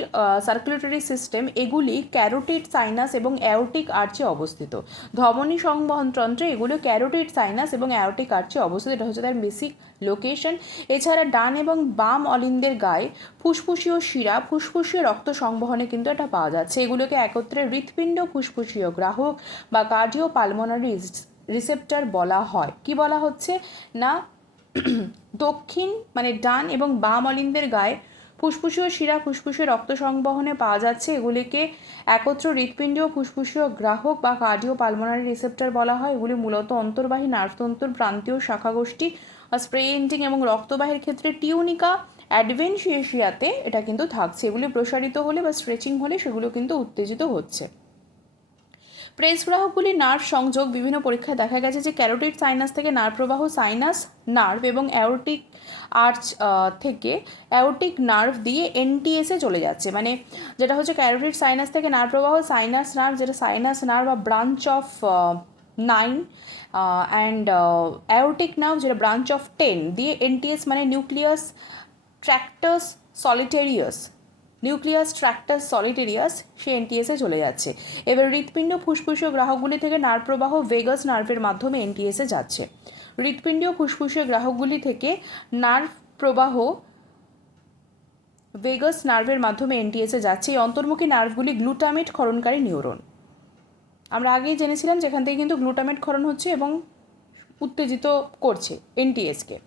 সার্কুলেটরি সিস্টেম, এগুলি ক্যারোটিড সাইনাস এবং অ্যাওর্টিক আর্চে অবস্থিত। ধমনী সংবহন তন্ত্রে এগুলো ক্যারোটিড সাইনাস এবং অ্যাওর্টিক আর্চে অবস্থিত, এটা হচ্ছে তার বেসিক লোকেশন। এছাড়া ডান এবং বাম অলিন্দের গায়ে ফুসফুসীয় শিরা, ফুসফুসীয় রক্ত সংবহনে কিন্তু এটা পাওয়া যাচ্ছে। এগুলোকে একত্রে হৃৎপিণ্ড ফুসফুসীয় গ্রাহক বা কার্ডিও পালমোনারি রিসেপ্টর বলা হয়। কি বলা হচ্ছে না, দক্ষিণ মানে ডান এবং বাম অলিন্দের গায়ে ফুসফুসীয় শিরা, ফুসফুসীয় রক্ত সংবহনে পাওয়া যাচ্ছে, এগুলিকে একত্র হৃৎপিণ্ডীয় ফুসফুসীয় গ্রাহক বা কার্ডিও পালমোনারি রিসেপ্টর বলা হয়। এগুলি মূলত অন্তর্বাহী নার্ভতন্ত্র প্রান্তীয় শাখাগোষ্ঠী বা স্প্রেইন্টিং এবং রক্তবাহের ক্ষেত্রে টিউনিকা অ্যাডভেন্সিয়েশিয়াতে এটা কিন্তু থাকছে। এগুলি প্রসারিত হলে বা স্ট্রেচিং হলে সেগুলো কিন্তু উত্তেজিত হচ্ছে। প্রেস গ্রাহকগুলি নার্ভ সংযোগ বিভিন্ন পরীক্ষায় দেখা গেছে যে ক্যারোটিড সাইনাস থেকে নার্ভ প্রবাহ সাইনাস নার্ভ এবং অ্যাওর্টিক আর্চ থেকে অ্যাওর্টিক নার্ভ দিয়ে এনটিএসে চলে যাচ্ছে। মানে যেটা হচ্ছে ক্যারোটিড সাইনাস থেকে নার্ভ প্রবাহ সাইনাস নার্ভ, যেটা সাইনাস নার্ভ বা branch of 9 and aortic nerve যেটা ব্রাঞ্চ অফ 10 দিয়ে এনটিএস মানে নিউক্লিয়াস ট্র্যাক্টাস সলিটেরিয়াস, নিউক্লিয়াস ট্র্যাক্টাস সলিটেরিয়াস, সে এনটিএসে চলে যাচ্ছে। এবার হৃৎপিণ্ড ফুসফুসীয় গ্রাহকগুলি থেকে নার্ভ প্রবাহ ভেগাস নার্ভের মাধ্যমে এনটিএসে যাচ্ছে। হৃৎপিণ্ডীয় ফুসফুসীয় গ্রাহকগুলি থেকে নার্ভ প্রবাহ ভেগাস নার্ভের মাধ্যমে এনটিএসে যাচ্ছে। এই অন্তর্মুখী নার্ভগুলি গ্লুটামেট ক্ষরণকারী নিউরন। আমরা আগেই জেনেছিলাম যেখান থেকে কিন্তু গ্লুটামেট ক্ষরণ হচ্ছে এবং উত্তেজিত করছে এনটিএসকে।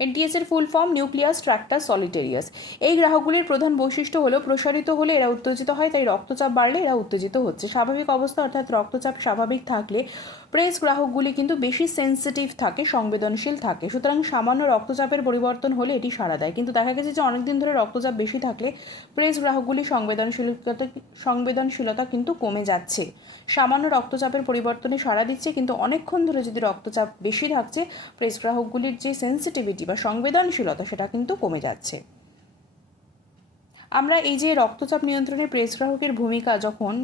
এনটিএসের ফুল ফর্ম নিউক্লিয়াস ট্র্যাক্টাস সলিটেরিয়াস। এই গ্রাহকগুলির প্রধান বৈশিষ্ট্য হলো প্রসারিত হলে এরা উত্তেজিত হয়, তাই রক্তচাপ বাড়লে এরা উত্তেজিত হচ্ছে। স্বাভাবিক অবস্থা অর্থাৎ রক্তচাপ স্বাভাবিক থাকলে প্রেস গ্রাহকগুলি কিন্তু বেশি সেন্সিটিভ থাকে, সংবেদনশীল থাকে। সুতরাং সামান্য রক্তচাপের পরিবর্তন হলে এটি সাড়া দেয়। কিন্তু দেখা গেছে যে অনেকদিন ধরে রক্তচাপ বেশি থাকলে প্রেস গ্রাহকগুলি সংবেদনশীলতা কিন্তু কমে যাচ্ছে। সামান্য রক্তচাপের পরিবর্তনে সাড়া দিচ্ছে, কিন্তু অনেকক্ষণ ধরে যদি রক্তচাপ বেশি থাকছে, প্রেস গ্রাহকগুলির যে সেন্সিটিভিটি বা সংবেদনশীলতা সেটা কিন্তু কমে যাচ্ছে। আমরা এই যে রক্তচাপ নিয়ন্ত্রণে প্রেস গ্রাহকের ভূমিকা যখন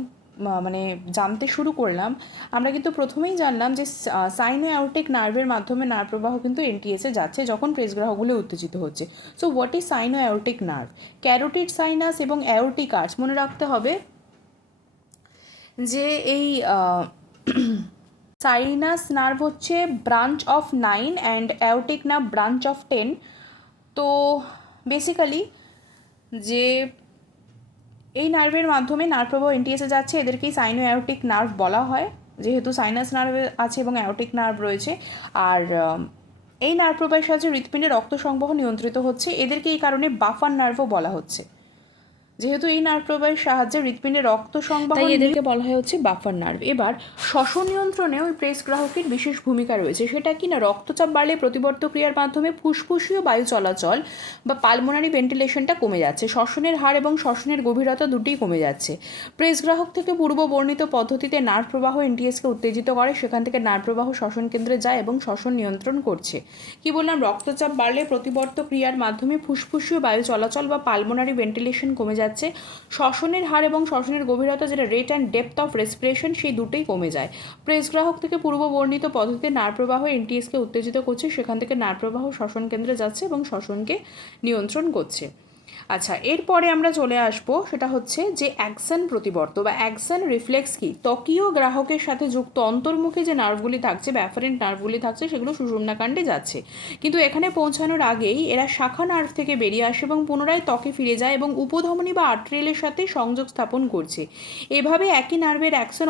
মানে জানতে শুরু করলাম, আমরা কিন্তু প্রথমেই জানলাম যে সাইনো অ্যাওর্টিক নার্ভের মাধ্যমে নার্ভ প্রবাহ কিন্তু এনটিএসে যাচ্ছে যখন প্রেস গ্রাহকগুলো উত্তেজিত হচ্ছে। So what is sino aortic nerve? Carotid sinus এবং অ্যাওর্টিক আর্চ, মনে রাখতে হবে যে এই সাইনাস নার্ভ হচ্ছে branch of 9 and aortic nerve branch of 10। তো বেসিক্যালি যে এই নার্ভের মাধ্যমে নার্ভ প্রবাহ এনটিএসে যাচ্ছে, এদেরকেই সাইনো অ্যাওর্টিক নার্ভ বলা হয়, যেহেতু সাইনাস নার্ভ আছে এবং অ্যাওর্টিক নার্ভ রয়েছে। আর এই নার্ভ প্রবাহের সাহায্যে হৃৎপিণ্ডে রক্ত সংবহন নিয়ন্ত্রিত হচ্ছে। এদেরকে এই কারণে বাফার নার্ভও বলা হচ্ছে, যেহেতু এই নার্ভ প্রবাহের সাহায্যে হৃৎপিণ্ডে রক্ত সংবহন, তাই এদেরকে বলা হয় হচ্ছে বাফার নার্ভ। এবার শ্বসন নিয়ন্ত্রণে ওই প্রেস গ্রাহকের বিশেষ ভূমিকা রয়েছে। সেটা কি না, রক্তচাপ বাড়লে প্রতিবর্ত ক্রিয়ার মাধ্যমে ফুসফুসীয় বায়ু চলাচল বা পালমোনারি ভেন্টিলেশনটা কমে যাচ্ছে। শ্বসনের হার এবং শ্বসনের গভীরতা দুটিই কমে যাচ্ছে। প্রেস গ্রাহক থেকে পূর্ব বর্ণিত পদ্ধতিতে নার্ভ প্রবাহ এনটিএসকে উত্তেজিত করে, সেখান থেকে নার্ভ প্রবাহ শ্বসন কেন্দ্রে যায় এবং শ্বসন নিয়ন্ত্রণ করছে। কি বললাম, রক্তচাপ বাড়লে প্রতিবর্ত ক্রিয়ার মাধ্যমে ফুসফুসীয় বায়ু চলাচল বা পালমোনারি ভেন্টিলেশন কমে যাচ্ছে। যাচ্ছে। শ্বসনের হার এবং শ্বসনের গভীরতা, যেটা rate and depth of respiration, সেই দুটোই কমে যায়। প্রেসগ্রাহক থেকে পূর্ব বর্ণিত পদ্ধতিতে নাড় প্রবাহ এনটিএসকে উত্তেজিত করছে, সেখান থেকে নাড় প্রবাহ শ্বসন কেন্দ্রে যাচ্ছে এবং শ্বসনকে নিয়ন্ত্রণ করছে। আচ্ছা, এরপরে আমরা চলে আসব, সেটা হচ্ছে যে অ্যাকশন প্রতিবর্ত বা অ্যাকশন রিফ্লেক্স কি। ত্বকীয় গ্রাহকের সাথে যুক্ত অন্তর্মুখী যে নার্ভগুলি থাকছে বা অ্যাফারেন্ট নার্ভগুলি থাকছে, সেগুলো সুষুম্নাকাণ্ডে যাচ্ছে, কিন্তু এখানে পৌঁছানোর আগেই এরা শাখা নার্ভ থেকে বেরিয়ে আসে এবং পুনরায় ত্বকে ফিরে যায় এবং উপধমনী বা আর্ট্রিয়েলের সাথে সংযোগ স্থাপন করছে। এভাবে একই নার্ভের অ্যাকশন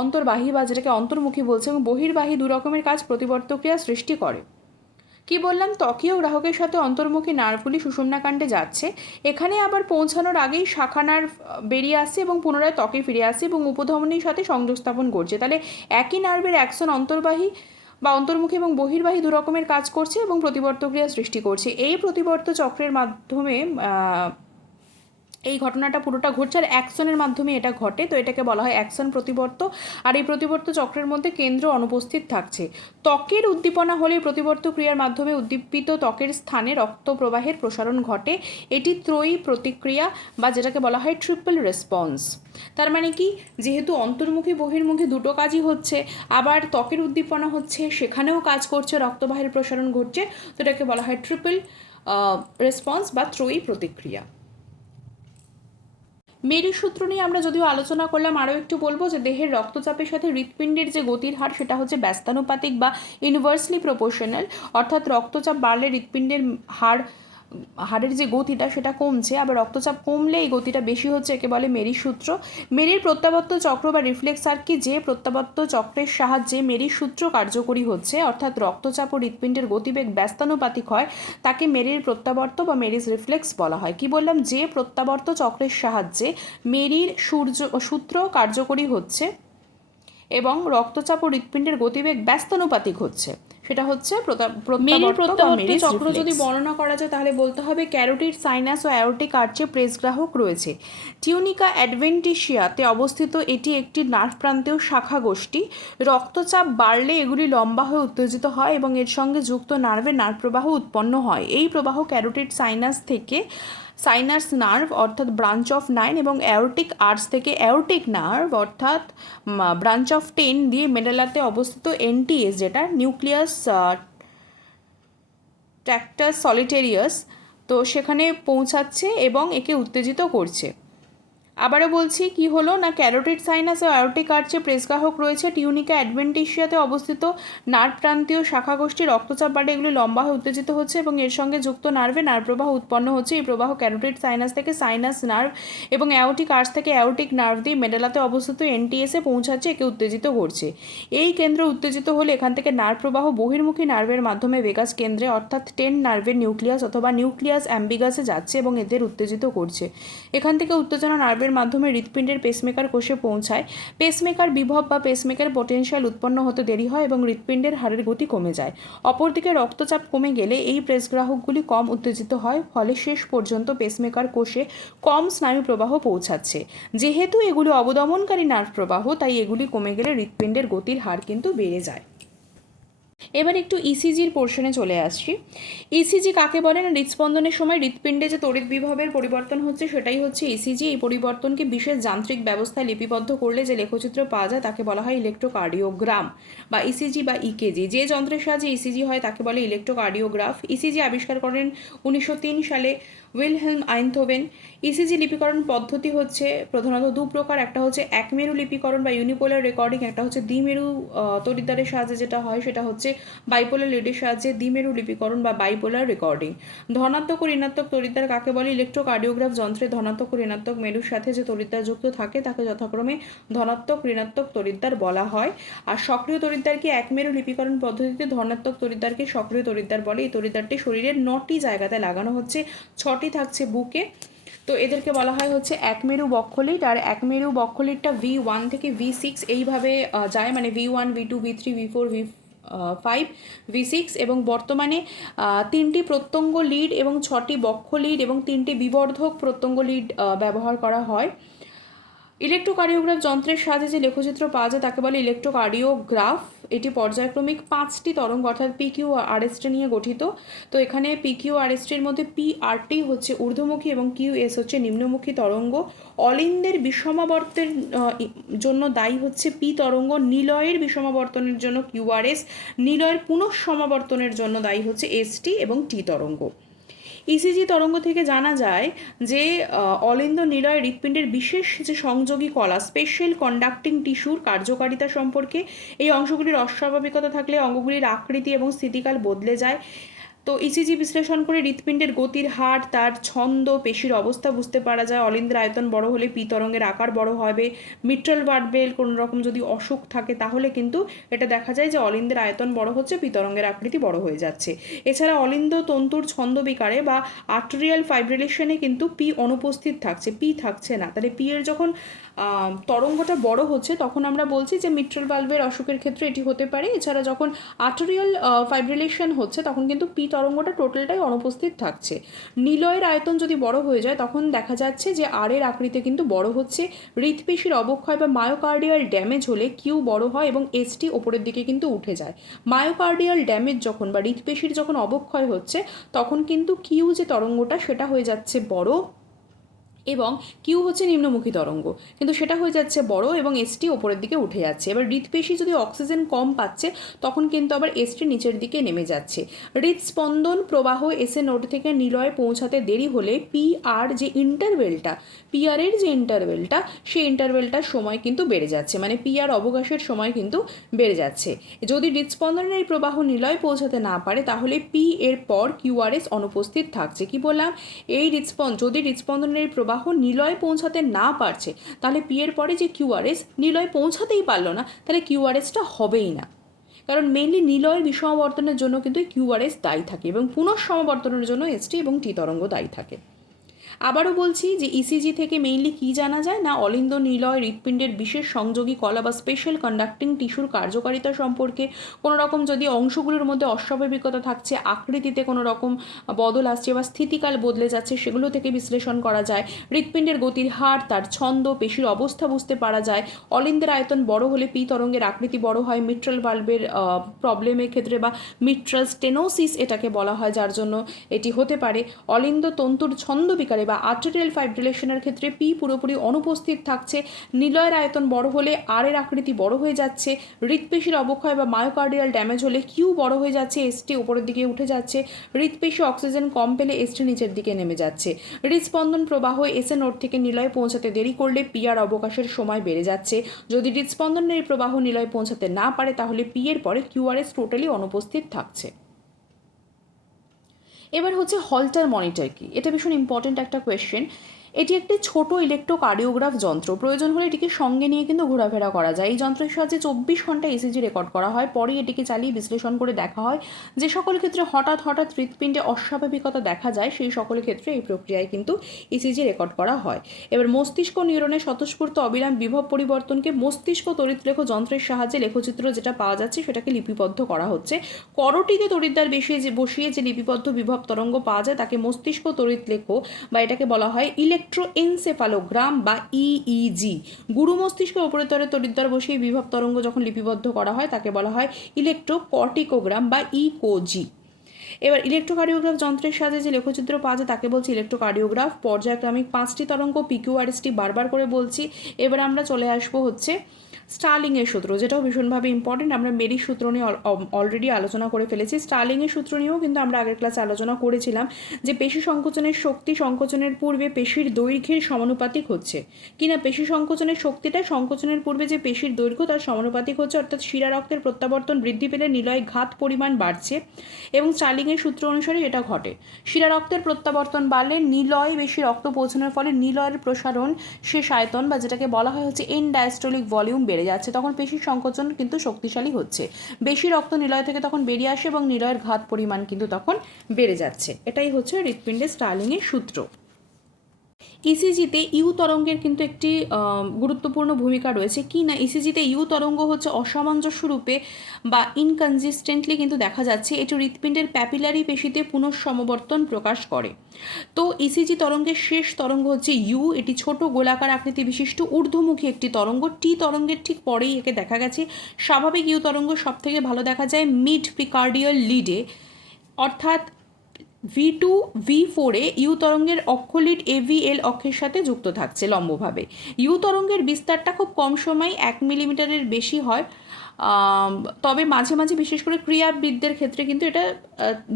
অন্তর্বাহী বা যেটাকে অন্তর্মুখী বলছে এবং বহির্বাহী দু রকমের কাজ প্রতিবর্ত ক্রিয়া সৃষ্টি করে। কি বললাম, ত্বকীয় গ্রাহকের সাথে অন্তর্মুখী নার্ভগুলি সুষুম্নাকাণ্ডে যাচ্ছে, এখানে আবার পৌঁছানোর আগেই শাখা নার্ভ বেরিয়ে আসছে এবং পুনরায় ত্বকে ফিরে আসছে এবং উপধমনীর সাথে সংযোগ স্থাপন করছে। তাহলে একই নার্ভের অ্যাকশন অন্তর্বাহী বা অন্তর্মুখী এবং বহির্বাহী দু রকমের কাজ করছে এবং প্রতিবর্ত ক্রিয়া সৃষ্টি করছে। এই প্রতিবর্ত চক্রের মাধ্যমে এই ঘটনাটা পুরোটা ঘটছে আর অ্যাকশনের মাধ্যমে এটা ঘটে, তো এটাকে বলা হয় অ্যাকশন প্রতিবর্ত। আর এই প্রতিবর্ত চক্রের মধ্যে কেন্দ্র অনুপস্থিত থাকছে। ত্বকের উদ্দীপনা হলে প্রতিবর্ত ক্রিয়ার মাধ্যমে উদ্দীপিত ত্বকের স্থানে রক্ত প্রবাহের প্রসারণ ঘটে। এটি ত্রয়ী প্রতিক্রিয়া বা যেটাকে বলা হয় ট্রিপল রেসপন্স। তার মানে কি, যেহেতু অন্তর্মুখী বহির্মুখী দুটো কাজই হচ্ছে, আবার ত্বকের উদ্দীপনা হচ্ছে, সেখানেও কাজ করছে, রক্তবাহের প্রসারণ ঘটছে, তো এটাকে বলা হয় ট্রিপল রেসপন্স বা ত্রয়ী প্রতিক্রিয়া। মেরুসূত্র নিয়ে আমরা যদিও আলোচনা করলাম, আরও একটু বলবো যে দেহের রক্তচাপের সাথে হৃৎপিণ্ডের যে গতির হার সেটা হচ্ছে ব্যস্তানুপাতিক বা ইনভার্সলি প্রপোর্শনাল, অর্থাৎ রক্তচাপ বাড়লে হৃৎপিণ্ডের হাড়ের যে গতিটা সেটা কমছে, আবার রক্তচাপ কমলে এই গতিটা বেশি হচ্ছে, একে বলে মেরুসূত্র। মেরির প্রত্যাবর্ত চক্র বা রিফ্লেক্স আর কি, যে প্রত্যাবর্ত চক্রের সাহায্যে মেরুসূত্র কার্যকরী হচ্ছে, অর্থাৎ রক্তচাপ ও হৃৎপিণ্ডের গতিবেগ ব্যস্তানুপাতিক হয়, তাকে মেরির প্রত্যাবর্ত বা মেরিস রিফ্লেক্স বলা হয়। কি বললাম, যে প্রত্যাবর্ত চক্রের সাহায্যে মেরির সূত্র কার্যকরী হচ্ছে এবং রক্তচাপ ও হৃৎপিণ্ডের গতিবেগ ব্যস্তানুপাতিক হচ্ছে, সেটা হচ্ছে প্রত্যাবর্ত চক্র। যদি বর্ণনা করা যায় তাহলে বলতে হবে ক্যারোটিড সাইনাস ও অ্যারোটিক আর্চে প্রেসগ্রাহক রয়েছে। টিউনিকা অ্যাডভেন্টিশিয়াতে অবস্থিত এটি একটি নার্ভ প্রান্তীয় শাখা গোষ্ঠী। রক্তচাপ বাড়লে এগুলি লম্বা হয়ে উত্তেজিত হয় এবং এর সঙ্গে যুক্ত নার্ভে নার্ভ প্রবাহ উৎপন্ন হয়। এই প্রবাহ ক্যারোটিড সাইনাস থেকে সাইনাস নার্ভ অর্থাৎ ব্রাঞ্চ অফ 9 এবং অ্যারোটিক আর্চ থেকে অ্যারোটিক নার্ভ অর্থাৎ ব্রাঞ্চ অফ 10 দিয়ে মেডালাতে অবস্থিত এনটিএস, যেটা নিউক্লিয়াস ট্র্যাক্টাস সলিটেরিয়াস, তো সেখানে পৌঁছাচ্ছে এবং একে উত্তেজিত করছে। আবারও বলছি, কি হলো না, ক্যারোটিড সাইনাস ও অ্যারোটিক আর্চে প্রেসগ্রাহক রয়েছে। টিউনিকা অ্যাডভেন্টিশিয়াতে অবস্থিত নার্ভ প্রান্তীয় শাখা গোষ্ঠী। রক্তচাপ বাড়লে এগুলি লম্বা হয়ে উত্তেজিত হচ্ছে এবং এর সঙ্গে যুক্ত নার্ভে নার্ভ প্রবাহ উৎপন্ন হচ্ছে। এই প্রবাহ ক্যারোটিড সাইনাস থেকে সাইনাস নার্ভ এবং অ্যারোটিক আর্চ থেকে অ্যারোটিক নার্ভ দিয়ে মেডালাতে অবস্থিত এনটিএসে পৌঁছাচ্ছে, একে উত্তেজিত করছে। এই কেন্দ্র উত্তেজিত হলে এখান থেকে নার্ভ প্রবাহ বহির্মুখী নার্ভের মাধ্যমে ভেগাস কেন্দ্রে অর্থাৎ 10 নার্ভের নিউক্লিয়াস অথবা নিউক্লিয়াস অ্যাম্বিগাসে যাচ্ছে এবং এদের উত্তেজিত করছে। এখান থেকে উত্তেজনা নার্ভের মাধ্যমে হৃৎপিণ্ডের পেসমেকার কোষে পৌঁছায়। পেসমেকার বিভব বা পেসমেকার পটেনশিয়াল উৎপন্ন হতে দেরি হয় এবং হৃৎপিণ্ডের হারের গতি কমে যায়। অপরদিকে রক্তচাপ কমে গেলে এই প্রেসগ্রাহকগুলি কম উত্তেজিত হয়, ফলে শেষ পর্যন্ত পেসমেকার কোষে কম স্নায়ু প্রবাহ পৌঁছাচ্ছে। যেহেতু এগুলি অবদমনকারী নার্ভ প্রবাহ, তাই এগুলি কমে গেলে হৃৎপিণ্ডের গতির হার কিন্তু বেড়ে যায়। এবার একটু ইসিজির পোর্শনে চলে আসছি। ইসিজি কাকে বলে না, হৃদস্পন্দনের সময় হৃৎপিণ্ডে যে তড়িৎ বিভবের পরিবর্তন হচ্ছে সেটাই হচ্ছে ইসিজি। এই পরিবর্তনকে বিশেষ যান্ত্রিক ব্যবস্থায় লিপিবদ্ধ করলে যে লেখচিত্র পাওয়া যায় তাকে বলা হয় ইলেকট্রোকার্ডিওগ্রাম বা ইসিজি বা ইকেজি। যে যন্ত্রের সাহায্যে ইসিজি হয় তাকে বলে ইলেকট্রোকার্ডিওগ্রাফ। ইসিজি আবিষ্কার করেন 1903 সালে উইলহেলম আইনথোভেন। ইসিজি লিপিকরণ পদ্ধতি হচ্ছে প্রধানত দু প্রকার, একটা হচ্ছে একমেরু লিপিকরণ বা ইউনিপোলার রেকর্ডিং, একটা হচ্ছে দ্বিমেরু তড়িৎদ্বারের সাহায্যে যেটা হয় সেটা হচ্ছে বাইপোলার লিডের সাহায্যে দ্বিমেরু লিপিকরণ বা বাইপোলার রেকর্ডিং। ধনাত্মক ও ঋণাত্মক তড়িৎদ্বার কাকে বলে, ইলেকট্রোকার্ডিওগ্রাফ যন্ত্রে ধনাত্মক ও ঋণাত্মক মেরুর সাথে যে তড়িৎদ্বার যুক্ত থাকে তাকে যথাক্রমে ধনাত্মক ঋণাত্মক তড়িৎদ্বার বলা হয়। আর সক্রিয় তড়িৎদ্বারকে একমেরু লিপিকরণ পদ্ধতিতে ধনাত্মক তড়িৎদ্বারকে সক্রিয় তড়িৎদ্বার বলে। এই তড়িৎদ্বারটি শরীরের 9টি জায়গাতে লাগানো হচ্ছে, 6টি থাকছে বুকে। তো এদেরকে বলা হয় হচ্ছে একমেরু বক্ষলিট। আর একমেরু বক্ষলিটটা V1 থেকে V6 এইভাবে যায়, মানে V1 V2 V3 V4 V5 V6, এবং বর্তমানে 3টি প্রত্যঙ্গ লিড এবং 6টি বক্ষ লিড এবং 3টি বিবর্ধক প্রত্যঙ্গ লিড ব্যবহার করা হয়। ইলেকট্রোকার্ডিওগ্রাফ যন্ত্রের সাহায্যে যে লেখচিত্র পাওয়া যায় তাকে বলে ইলেকট্রোকার্ডিওগ্রাফ এটি পর্যায়ক্রমিক 5টি তরঙ্গ অর্থাৎ পিকিউ আরএসটি নিয়ে গঠিত। তো এখানে পিকিউ আরএসটির মধ্যে পিআরটি হচ্ছে ঊর্ধ্বমুখী এবং কিউএস হচ্ছে নিম্নমুখী তরঙ্গ। অলিন্দের বিষমাবর্তের জন্য দায়ী হচ্ছে পি তরঙ্গ, নিলয়ের বিষমাবর্তনের জন্য কিউআরএস, নিলয়ের পুনঃসমাবর্তনের জন্য দায়ী হচ্ছে এসটি এবং টি তরঙ্গ। ইসিজি তরঙ্গ থেকে জানা যায় যে অলিন্দ নিলয় হৃৎপিণ্ডের বিশেষ যে সংযোগী কলা স্পেশাল কন্ডাক্টিং টিস্যুর কার্যকারিতা সম্পর্কে। এই অংশগুলির অস্বাভাবিকতা থাকলে অঙ্গগুলির আকৃতি এবং স্থিতিকাল বদলে যায়। তো ইসিজি বিশ্লেষণ করে হৃৎপিণ্ডের গতির হার, তার ছন্দ, পেশির অবস্থা বুঝতে পারা যায়। অলিন্দের আয়তন বড় হলে পি তরঙ্গের আকার বড় হবে। মিট্রাল ভার্টেব্রাল কোনো রকম যদি অসুখ থাকে তাহলে কিন্তু এটা দেখা যায় যে অলিন্দের আয়তন বড় হচ্ছে, পি তরঙ্গের আকৃতি বড় হয়ে যাচ্ছে। এছাড়া অলিন্দ তন্তুর ছন্দ বিকারে বা আর্টেরিয়াল ফাইব্রিলেশনে কিন্তু পি অনুপস্থিত থাকছে, পি থাকছে না। তাহলে পি এর যখন তরঙ্গটা বড় হচ্ছে তখন আমরা বলছি যে মিট্রাল ভালভের অসুখের ক্ষেত্রে এটি হতে পারে। এছাড়া যখন আর্টেরিয়াল ফাইব্রিলেশন হচ্ছে তখন কিন্তু পি তরঙ্গটা টোটালটাই অনুপস্থিত থাকছে। নিলয়ের আয়তন যদি বড় হয়ে যায় তখন দেখা যাচ্ছে যে আর এর আকৃতি কিন্তু বড় হচ্ছে। হৃৎপেশির অবক্ষয় বা মায়োকার্ডিয়াল ড্যামেজ হলে কিউ বড় হয় এবং এসটি ওপরের দিকে কিন্তু উঠে যায়। মায়োকার্ডিয়াল ড্যামেজ যখন বা হৃৎপেশির যখন অবক্ষয় হচ্ছে তখন কিন্তু কিউ যে তরঙ্গটা সেটা হয়ে যাচ্ছে বড় এবং কিউ হচ্ছে নিম্নমুখী তরঙ্গ, কিন্তু সেটা হয়ে যাচ্ছে বড় এবং এসটি ওপরের দিকে উঠে যাচ্ছে। এবার হৃৎপেশি যদি অক্সিজেন কম পাচ্ছে তখন কিন্তু আবার এসটি নিচের দিকে নেমে যাচ্ছে। হৃৎস্পন্দন প্রবাহ এসে নোড থেকে নিলয়ে পৌঁছাতে দেরি হলে পি আর যে ইন্টারভেলটা, পিআর এর যে ইন্টারভেলটা, সেই ইন্টারভেলটার সময় কিন্তু বেড়ে যাচ্ছে, মানে পিআর অবকাশের সময় কিন্তু বেড়ে যাচ্ছে। যদি হৃৎস্পন্দনের এই প্রবাহ নিলয়ে পৌঁছাতে না পারে তাহলে পি এর পর কিউআরএস অনুপস্থিত থাকছে। কি বললাম, এই যদি হৃৎস্পন্দনের প্রবাহ নিলয়ে পৌঁছাতে না পারছে তাহলে পি এর পরে যে কিউআরএস নিলয়ে পৌঁছাতেই পারলো না, তাহলে কিউআরএসটা হবেই না। কারণ মেনলি নিলয়ের বিষমাবর্তনের জন্য কিন্তু কিউআরএস দায়ী থাকে এবং পুনঃসমাবর্তনের জন্য এসটি এবং টি তরঙ্গ দায়ী থাকে। আবারও বলছি যে ইসিজি থেকে মেইনলি কী জানা যায় না, অলিন্দ নিলয় হৃৎপিণ্ডের বিশেষ সংযোগী কলা বা স্পেশাল কন্ডাক্টিং টিস্যুর কার্যকারিতা সম্পর্কে। কোনো রকম যদি অংশগুলোর মধ্যে অস্বাভাবিকতা থাকছে, আকৃতিতে কোনো রকম বদল আসছে বা স্থিতিকাল বদলে যাচ্ছে, সেগুলো থেকে বিশ্লেষণ করা যায়। হৃৎপিণ্ডের গতির হার, তার ছন্দ, পেশির অবস্থা বুঝতে পারা যায়। অলিন্দের আয়তন বড় হলে পি তরঙ্গের আকৃতি বড় হয়। মিট্রাল ভালভের প্রবলেমের ক্ষেত্রে বা মিট্রাল স্টেনোসিস এটাকে বলা হয়, যার জন্য এটি হতে পারে। অলিন্দ তন্তুর ছন্দ বিকারে বা আর্টেরিয়াল ফাইব্রিলেশনের ক্ষেত্রে পি পুরোপুরি অনুপস্থিত থাকছে। নিলয়ের আয়তন বড় হলে আর এর আকৃতি বড় হয়ে যাচ্ছে। হৃৎপেশির অবক্ষয় বা মায়োকার্ডিয়াল ড্যামেজ হলে কিউ বড় হয়ে যাচ্ছে, এসটি উপরের দিকে উঠে যাচ্ছে। হৃৎপেশি অক্সিজেন কম পেলে এসটি নিচের দিকে নেমে যাচ্ছে। হৃৎস্পন্দন প্রবাহ এসে নোড থেকে নিলয়ে পৌঁছাতে দেরি করলে পিআর অবকাশের সময় বেড়ে যাচ্ছে। যদি হৃৎস্পন্দনের প্রবাহ নিলয়ে পৌঁছাতে না পারে তাহলে পি এর পরে কিউআরএস টোটালি অনুপস্থিত থাকছে। এবার হচ্ছে হলটার মনিটর কি, এটা ভীষণ ইম্পর্টেন্ট একটা কোয়েশ্চেন। এটি একটি ছোট ইলেকট্রোকার্ডিওগ্রাফ যন্ত্র, প্রয়োজন হলে এটিকে সঙ্গে নিয়ে কিন্তু ঘোরাফেরা করা যায়। এই যন্ত্রের সাহায্যে 24 ঘন্টা ইসিজি রেকর্ড করা হয়, পরে এটিকে চালিয়ে বিশ্লেষণ করে দেখা হয় যে সকল ক্ষেত্রে হঠাৎ হৃৎপিণ্ডে অস্বাভাবিকতা দেখা যায় সেই সকল ক্ষেত্রে এই প্রক্রিয়ায় কিন্তু ইসিজি রেকর্ড করা হয়। এবার মস্তিষ্ক নিউরনের স্বতঃস্ফূর্ত অবিরাম বিভব পরিবর্তনকে মস্তিষ্ক তড়িৎলেখ যন্ত্রের সাহায্যে লেখচিত্র যেটা পাওয়া যাচ্ছে সেটাকে লিপিবদ্ধ করা হচ্ছে। করটিতে তড়িৎদ্বার বসিয়ে যে লিপিবদ্ধ বিভব তরঙ্গ পাওয়া যায় তাকে মস্তিষ্ক তড়িৎলেখ বা এটাকে বলা হয় ইলেকট্রোএনসেফালোগ্রাম বা ইইজি। গুরু মস্তিষ্কের উপরিতলে তড়িৎদ্বার বসিয়ে বিভব তরঙ্গ যখন লিপিবদ্ধ করা হয় তাকে বলা হয় ইলেকট্রোকর্টিকোগ্রাম বা ইকোজি। এবার ইলেকট্রোকার্ডিওগ্রাফ যন্ত্রের সাহায্যে যে লেখচিত্র পাওয়া যায় তাকে বলছি ইলেকট্রোকার্ডিওগ্রাফ। পর্যায়ক্রমিক 5টি তরঙ্গ পিকিউআরএসটি বারবার করে বলছি। এবার আমরা চলে আসবো হচ্ছে স্টার্লিংয়ের সূত্র, যেটাও ভীষণভাবে ইম্পর্টেন্ট। আমরা মেরির সূত্র নিয়ে অলরেডি আলোচনা করে ফেলেছি। স্টার্লিংয়ের সূত্র নিয়েও কিন্তু আমরা আগের ক্লাসে আলোচনা করেছিলাম যে পেশি সংকোচনের শক্তি সংকোচনের পূর্বে পেশির দৈর্ঘ্যের সমানুপাতিক হচ্ছে কিনা। পেশি সংকোচনের শক্তিটা সংকোচনের পূর্বে যে পেশির দৈর্ঘ্য তার সমানুপাতিক হচ্ছে, অর্থাৎ শিরা রক্তের প্রত্যাবর্তন বৃদ্ধি পেলে নিলয় ঘাত পরিমাণ বাড়ছে এবং স্টার্লিংয়ের সূত্র অনুসারে এটা ঘটে। শিরা রক্তের প্রত্যাবর্তন বাড়লে নিলয় বেশি রক্ত পৌঁছানোর ফলে নিলয়ের প্রসারণ শেষ আয়তন বা যেটাকে বলা হয় হচ্ছে এন্ড ডায়াস্টোলিক ভলিউম বেড়ে যাচ্ছে, তখন পেশির সংকোচন কিন্তু শক্তিশালী হচ্ছে। বেশি রক্ত নিলয় থেকে তখন বেরিয়ে আসে এবং নিলয়ের ঘাত পরিমাণ কিন্তু তখন বেড়ে যাচ্ছে। এটাই হচ্ছে হৃৎপিণ্ডের স্টার্লিংয়ের সূত্র। ইসিজিতে ইউ তরঙ্গের কিন্তু একটি গুরুত্বপূর্ণ ভূমিকা রয়েছে। কি না, ইসিজিতে ইউ তরঙ্গ হচ্ছে অসামঞ্জস্য রূপে বা ইনকনসিস্টেন্টলি কিন্তু দেখা যাচ্ছে, এটি হৃৎপিণ্ডের প্যাপিলারি পেশিতে পুনঃসমবর্তন প্রকাশ করে। তো ইসিজি তরঙ্গের শেষ তরঙ্গ হচ্ছে ইউ, এটি ছোট গোলাকার আকৃতি বিশিষ্ট ঊর্ধ্বমুখী একটি তরঙ্গ। টি তরঙ্গের ঠিক পরেই একে দেখা গেছে। স্বাভাবিক ইউ তরঙ্গ সবথেকে ভালো দেখা যায় মিড প্রিকার্ডিয়াল লিডে, অর্থাৎ V2 V4-এ ইউ তরঙ্গের অক্ষলিড AVL অক্ষের সাথে যুক্ত থাকছে লম্বভাবে। ইউ তরঙ্গের বিস্তারটা খুব কম সময় 1 মিলিমিটারের বেশি হয়, তবে মাঝে মাঝে বিশেষ করে ক্রীড়াবিদদের ক্ষেত্রে কিন্তু এটা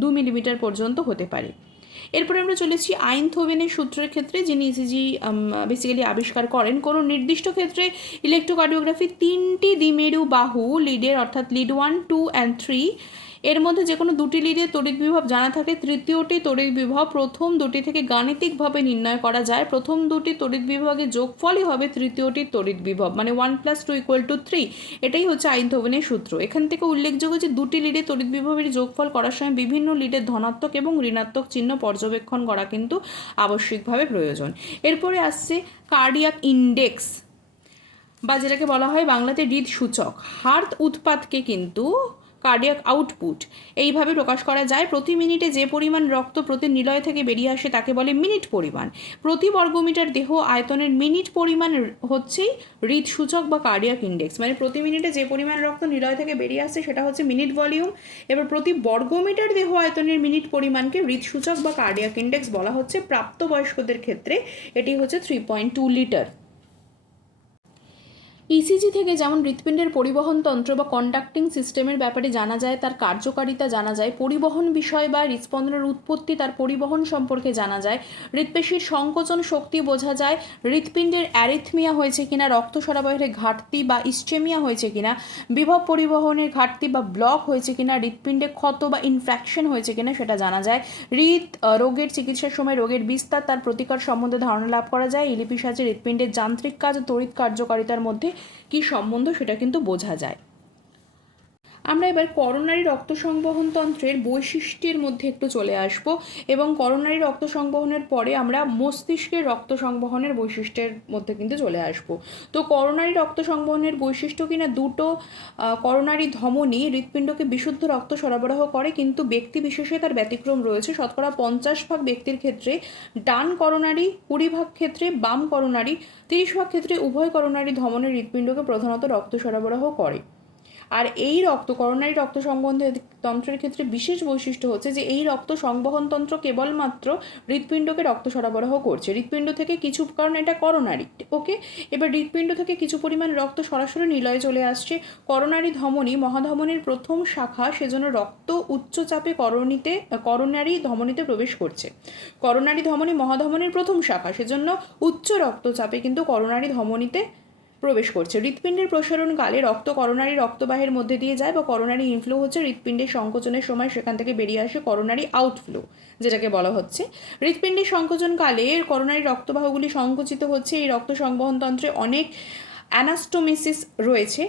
2 মিলিমিটার পর্যন্ত হতে পারে। এরপরে আমরা চলে এসেছি আইনথোভেনের সূত্রের ক্ষেত্রে, যিনি ইসিজি বেসিক্যালি আবিষ্কার করেন। কোনো নির্দিষ্ট ক্ষেত্রে ইলেকট্রোকার্ডিওগ্রাফি 3টি দ্বিমেরু বাহু লিডের, অর্থাৎ লিড 1, 2 and 3 এর মধ্যে যে কোনো দুটি লিডের তড়িৎ বিভব জানা থাকে, তৃতীয়টি তড়িৎ বিভব প্রথম দুটি থেকে গাণিতিকভাবে নির্ণয় করা যায়। প্রথম দুটি তড়িৎ বিভবের যোগফলই হবে তৃতীয়টির তড়িৎ বিভব, মানে 1 + 2 = 3। এটাই হচ্ছে আইনথোভেনের সূত্র। এখান থেকে উল্লেখযোগ্য যে দুটি লিডের তড়িৎ বিভবের যোগফল করার সময় বিভিন্ন লিডের ধনাত্মক এবং ঋণাত্মক চিহ্ন পর্যবেক্ষণ করা কিন্তু আবশ্যিকভাবে প্রয়োজন। এরপরে আসছে কার্ডিয়াক ইন্ডেক্স, বা যেটাকে বলা হয় বাংলাতে হৃদসূচক। হার্ট উৎপাদকে কিন্তু কার্ডিয়াক আউটপুট এইভাবে প্রকাশ করা যায়। প্রতি মিনিটে যে পরিমাণ রক্ত প্রতি নিলয় থেকে বেরিয়ে আসে তাকে বলে মিনিট পরিমাণ। প্রতি বর্গমিটার দেহ আয়তনের মিনিট পরিমাণ হচ্ছেই হৃদসূচক বা কার্ডিয়াক ইন্ডেক্স, মানে প্রতি মিনিটে যে পরিমাণ রক্ত নিলয় থেকে বেরিয়ে আসছে সেটা হচ্ছে মিনিট ভলিউম। এবার প্রতি বর্গমিটার দেহ আয়তনের মিনিট পরিমাণকে হৃদসূচক বা কার্ডিয়াক ইন্ডেক্স বলা হচ্ছে। প্রাপ্তবয়স্কদের ক্ষেত্রে এটি হচ্ছে 3.2 লিটার। ইসিজি থেকে যেমন হৃৎপিণ্ডের পরিবহন তন্ত্র বা কন্ডাক্টিং সিস্টেমের ব্যাপারে জানা যায়, তার কার্যকারিতা জানা যায়, পরিবহন বিষয় বা হৃৎস্পন্দনের উৎপত্তি, তার পরিবহন সম্পর্কে জানা যায়, হৃৎপেশির সংকোচন শক্তি বোঝা যায়, হৃৎপিণ্ডের অ্যারিথমিয়া হয়েছে কিনা, রক্ত সরবরাহের ঘাটতি বা ইস্টেমিয়া হয়েছে কিনা, বিভব পরিবহনের ঘাটতি বা ব্লক হয়েছে কিনা, হৃৎপিণ্ডে ক্ষত বা ইনফ্র্যাকশন হয়েছে কিনা সেটা জানা যায়। রোগের চিকিৎসার সময় রোগের বিস্তার, তার প্রতিকার সম্বন্ধে ধারণা লাভ করা যায়। ইলিপি সাহায্যে হৃৎপিণ্ডের যান্ত্রিক কাজ ও তড়িৎ কার্যকারিতার মধ্যে কী সম্বন্ধ সেটা কিন্তু বোঝা যায়। আমরা এবার করোনারি রক্ত সংবহন তন্ত্রের বৈশিষ্ট্যের মধ্যে একটু চলে আসব, এবং করোনারি রক্ত সংবহনের পরে আমরা মস্তিষ্কের রক্ত সংবহনের বৈশিষ্ট্যের মধ্যে কিন্তু চলে আসব। তো করোনারি রক্ত সংবহনের বৈশিষ্ট্য কিনা দুটো করোনারি ধমনী হৃৎপিণ্ডকে বিশুদ্ধ রক্ত সরবরাহ করে, কিন্তু ব্যক্তি বিশেষে তার ব্যতিক্রম রয়েছে। শতকরা 50% ব্যক্তির ক্ষেত্রে ডান করোনারি, 20% ক্ষেত্রে বাম করোনারি, 30% ক্ষেত্রে উভয় করোনারি ধমনের হৃৎপিণ্ডকে প্রধানত রক্ত সরবরাহ করে। আর এই করোনারি রক্ত সংবহন তন্ত্রের ক্ষেত্রে বিশেষ বৈশিষ্ট্য হচ্ছে যে এই রক্ত সংবহন তন্ত্র কেবলমাত্র হৃৎপিণ্ডকে রক্ত সরবরাহ করছে। হৃৎপিণ্ড থেকে কিছু, কারণ এটা করোনারি, ওকে, এবার হৃৎপিণ্ড থেকে কিছু পরিমাণ রক্ত সরাসরি নিলয়ে চলে আসছে। করোনারি ধমনী মহাধমনীর প্রথম শাখা, সেজন্য রক্ত উচ্চ চাপে করোনারি ধমনীতে প্রবেশ করছে। করোনারি ধমনী মহাধমনীর প্রথম শাখা, সেজন্য উচ্চ রক্তচাপে কিন্তু করোনারি ধমনীতে প্রবেশ করছে। হৃৎপিণ্ডের প্রসারণকালে রক্ত করোনারি রক্তবাহের মধ্যে দিয়ে যায়, বা করোনারি ইনফ্লো হচ্ছে হৃৎপিণ্ডের সংকোচনের সময় সেখান থেকে বেরিয়ে আসে করোনারি আউটফ্লো যেটাকে বলা হচ্ছে। হৃৎপিণ্ডের সংকোচনকালে করোনারি রক্তবাহগুলি সংকুচিত হচ্ছে। এই রক্ত সংবহন তন্ত্রে অনেক অ্যানাস্টোমেসিস রয়েছে।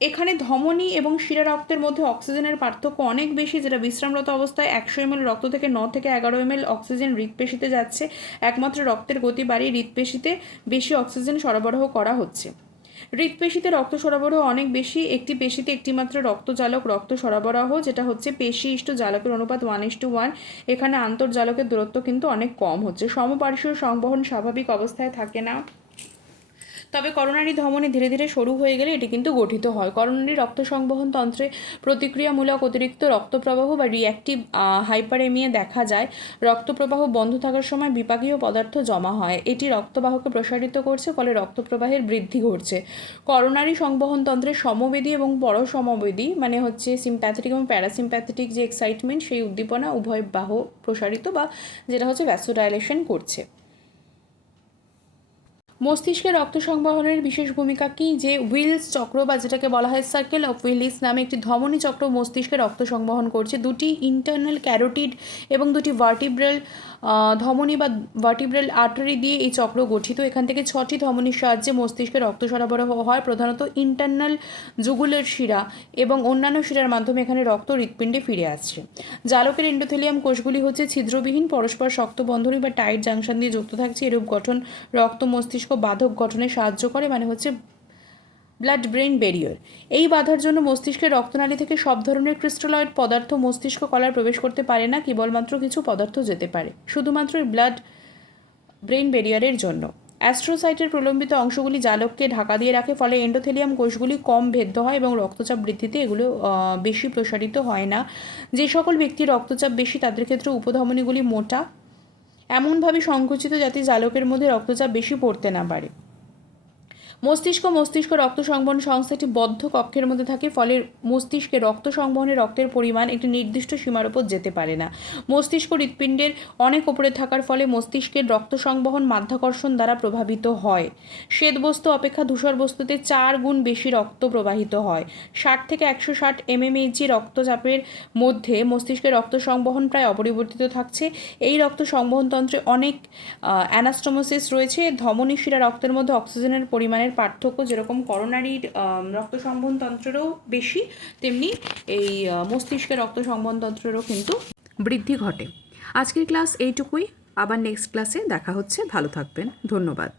এখানে ধমনী এবং শিরা রক্তের মধ্যে অক্সিজেনের পার্থক্য অনেক বেশি, যেটা বিশ্রামরত অবস্থায় 100 ml রক্ত থেকে 9 থেকে 11 ml অক্সিজেন হৃৎপেশিতে যাচ্ছে। একমাত্র রক্তের গতি বাড়িয়ে হৃৎপেশিতে বেশি অক্সিজেন সরবরাহ করা হচ্ছে। হৃৎপেশিতে রক্ত সরবরাহ অনেক বেশি। একটি পেশিতে একটিমাত্র রক্তজালক রক্ত সরবরাহ, যেটা হচ্ছে পেশি ইষ্ট জালকের অনুপাত 1:1। এখানে আন্তর্জালকের দূরত্ব কিন্তু অনেক কম হচ্ছে। সমপার্শ্বীয় সংবহন স্বাভাবিক অবস্থায় থাকে না, তবে করোনারি ধমনী ধীরে ধীরে সরু হয়ে গেলে এটি কিন্তু গঠিত হয়। করোনারি রক্ত সংবহন তন্ত্রে প্রতিক্রিয়ামূলক অতিরিক্ত রক্তপ্রবাহ বা রিঅ্যাক্টিভ হাইপারেমিয়া দেখা যায়। রক্তপ্রবাহ বন্ধ থাকার সময় বিপাকীয় পদার্থ জমা হয়, এটি রক্তবাহকে প্রসারিত করছে, ফলে রক্তপ্রবাহের বৃদ্ধি ঘটছে। করোনারি সংবহন তন্ত্রের সমবেদী এবং পরসমবেদী, মানে হচ্ছে সিম্প্যাথেটিক এবং প্যারাসিম্প্যাথেটিক যে এক্সাইটমেন্ট, সেই উদ্দীপনা উভয় বাহু প্রসারিত বা যেটা হচ্ছে ভ্যাসোডাইলেশন করছে। মস্তিষ্কে রক্ত সংবহনের বিশেষ ভূমিকা কি? যে উইলস চক্র বা যেটাকে বলা হয় সার্কেল অফ উইলিস নামে একটি ধমনী চক্র মস্তিষ্কে রক্ত সংবহন করছে। দুটি ইন্টারনাল ক্যারোটিড এবং দুটি ভার্টিব্রাল ধমনী বা ভার্টিব্রাল আর্টারি দিয়ে এই চক্র গঠিত। এখান থেকে 6টি ধমনীর সাহায্যে মস্তিষ্কে রক্ত সরবরাহ হয়, প্রধানত ইন্টারনাল জুগুলার শিরা এবং অন্যান্য শিরার মাধ্যমে এখানে রক্ত হৃৎপিণ্ডে ফিরে আসছে। জালকের এন্ডোথেলিয়াম কোষগুলি হচ্ছে ছিদ্রবিহীন, পরস্পর শক্ত বন্ধনী বা টাইট জাংশন দিয়ে যুক্ত থাকছে। এরূপ গঠন রক্ত মস্তিষ্ক বাধক গঠনে সাহায্য করে, মানে হচ্ছে ব্লাড ব্রেন ব্যারিয়ার। এই বাধার জন্য মস্তিষ্কের রক্তনালী থেকে সব ধরনের ক্রিস্টালয়েড পদার্থ মস্তিষ্ক কলায় প্রবেশ করতে পারে না, কেবলমাত্র কিছু পদার্থ যেতে পারে, শুধুমাত্র ব্লাড ব্রেন ব্যারিয়ারের জন্য। অ্যাস্ট্রোসাইটের প্রলম্বিত অংশগুলি জালককে ঢাকা দিয়ে রাখে, ফলে এন্ডোথেলিয়াম কোষগুলি কম ভেদ্য হয় এবং রক্তচাপ বৃদ্ধিতে এগুলো বেশি প্রসারিত হয় না। যে সকল ব্যক্তির রক্তচাপ বেশি তাদের ক্ষেত্রে উপধমনীগুলি মোটা, এমনভাবে সংকুচিত যাতে জালকের মধ্যে রক্তচাপ বেশি পড়তে না পারে। মস্তিষ্ক রক্ত সংবহন সংস্থাটি বদ্ধ কক্ষের মধ্যে থাকে, ফলে মস্তিষ্কে রক্ত সংবহনে রক্তের পরিমাণ একটি নির্দিষ্ট সীমার উপর যেতে পারে না। মস্তিষ্ক হৃৎপিণ্ডের অনেক ওপরে থাকার ফলে মস্তিষ্কের রক্ত সংবহন মাধ্যাকর্ষণ দ্বারা প্রভাবিত হয়। শ্বেতবস্তু অপেক্ষা ধূসর বস্তুতে 4 গুণ বেশি রক্ত প্রবাহিত হয়। 60 থেকে 160 mmHg রক্তচাপের মধ্যে মস্তিষ্কের রক্ত সংবহন প্রায় অপরিবর্তিত থাকছে। এই রক্ত সংবহনতন্ত্রে অনেক অ্যানাস্টোমোসিস রয়েছে। ধমনী শিরা রক্তের মধ্যে অক্সিজেনের পরিমাণের পার্থক্য যেরকম করোনারির রক্ত সংবহনতন্ত্রেরও বেশি, তেমনি এই মস্তিষ্কের রক্ত সংবহনতন্ত্রেরও কিন্তু বৃদ্ধি ঘটে। আজকের ক্লাস এইটুকুই, আবার নেক্সট ক্লাসে দেখা হচ্ছে। ভালো থাকবেন, ধন্যবাদ।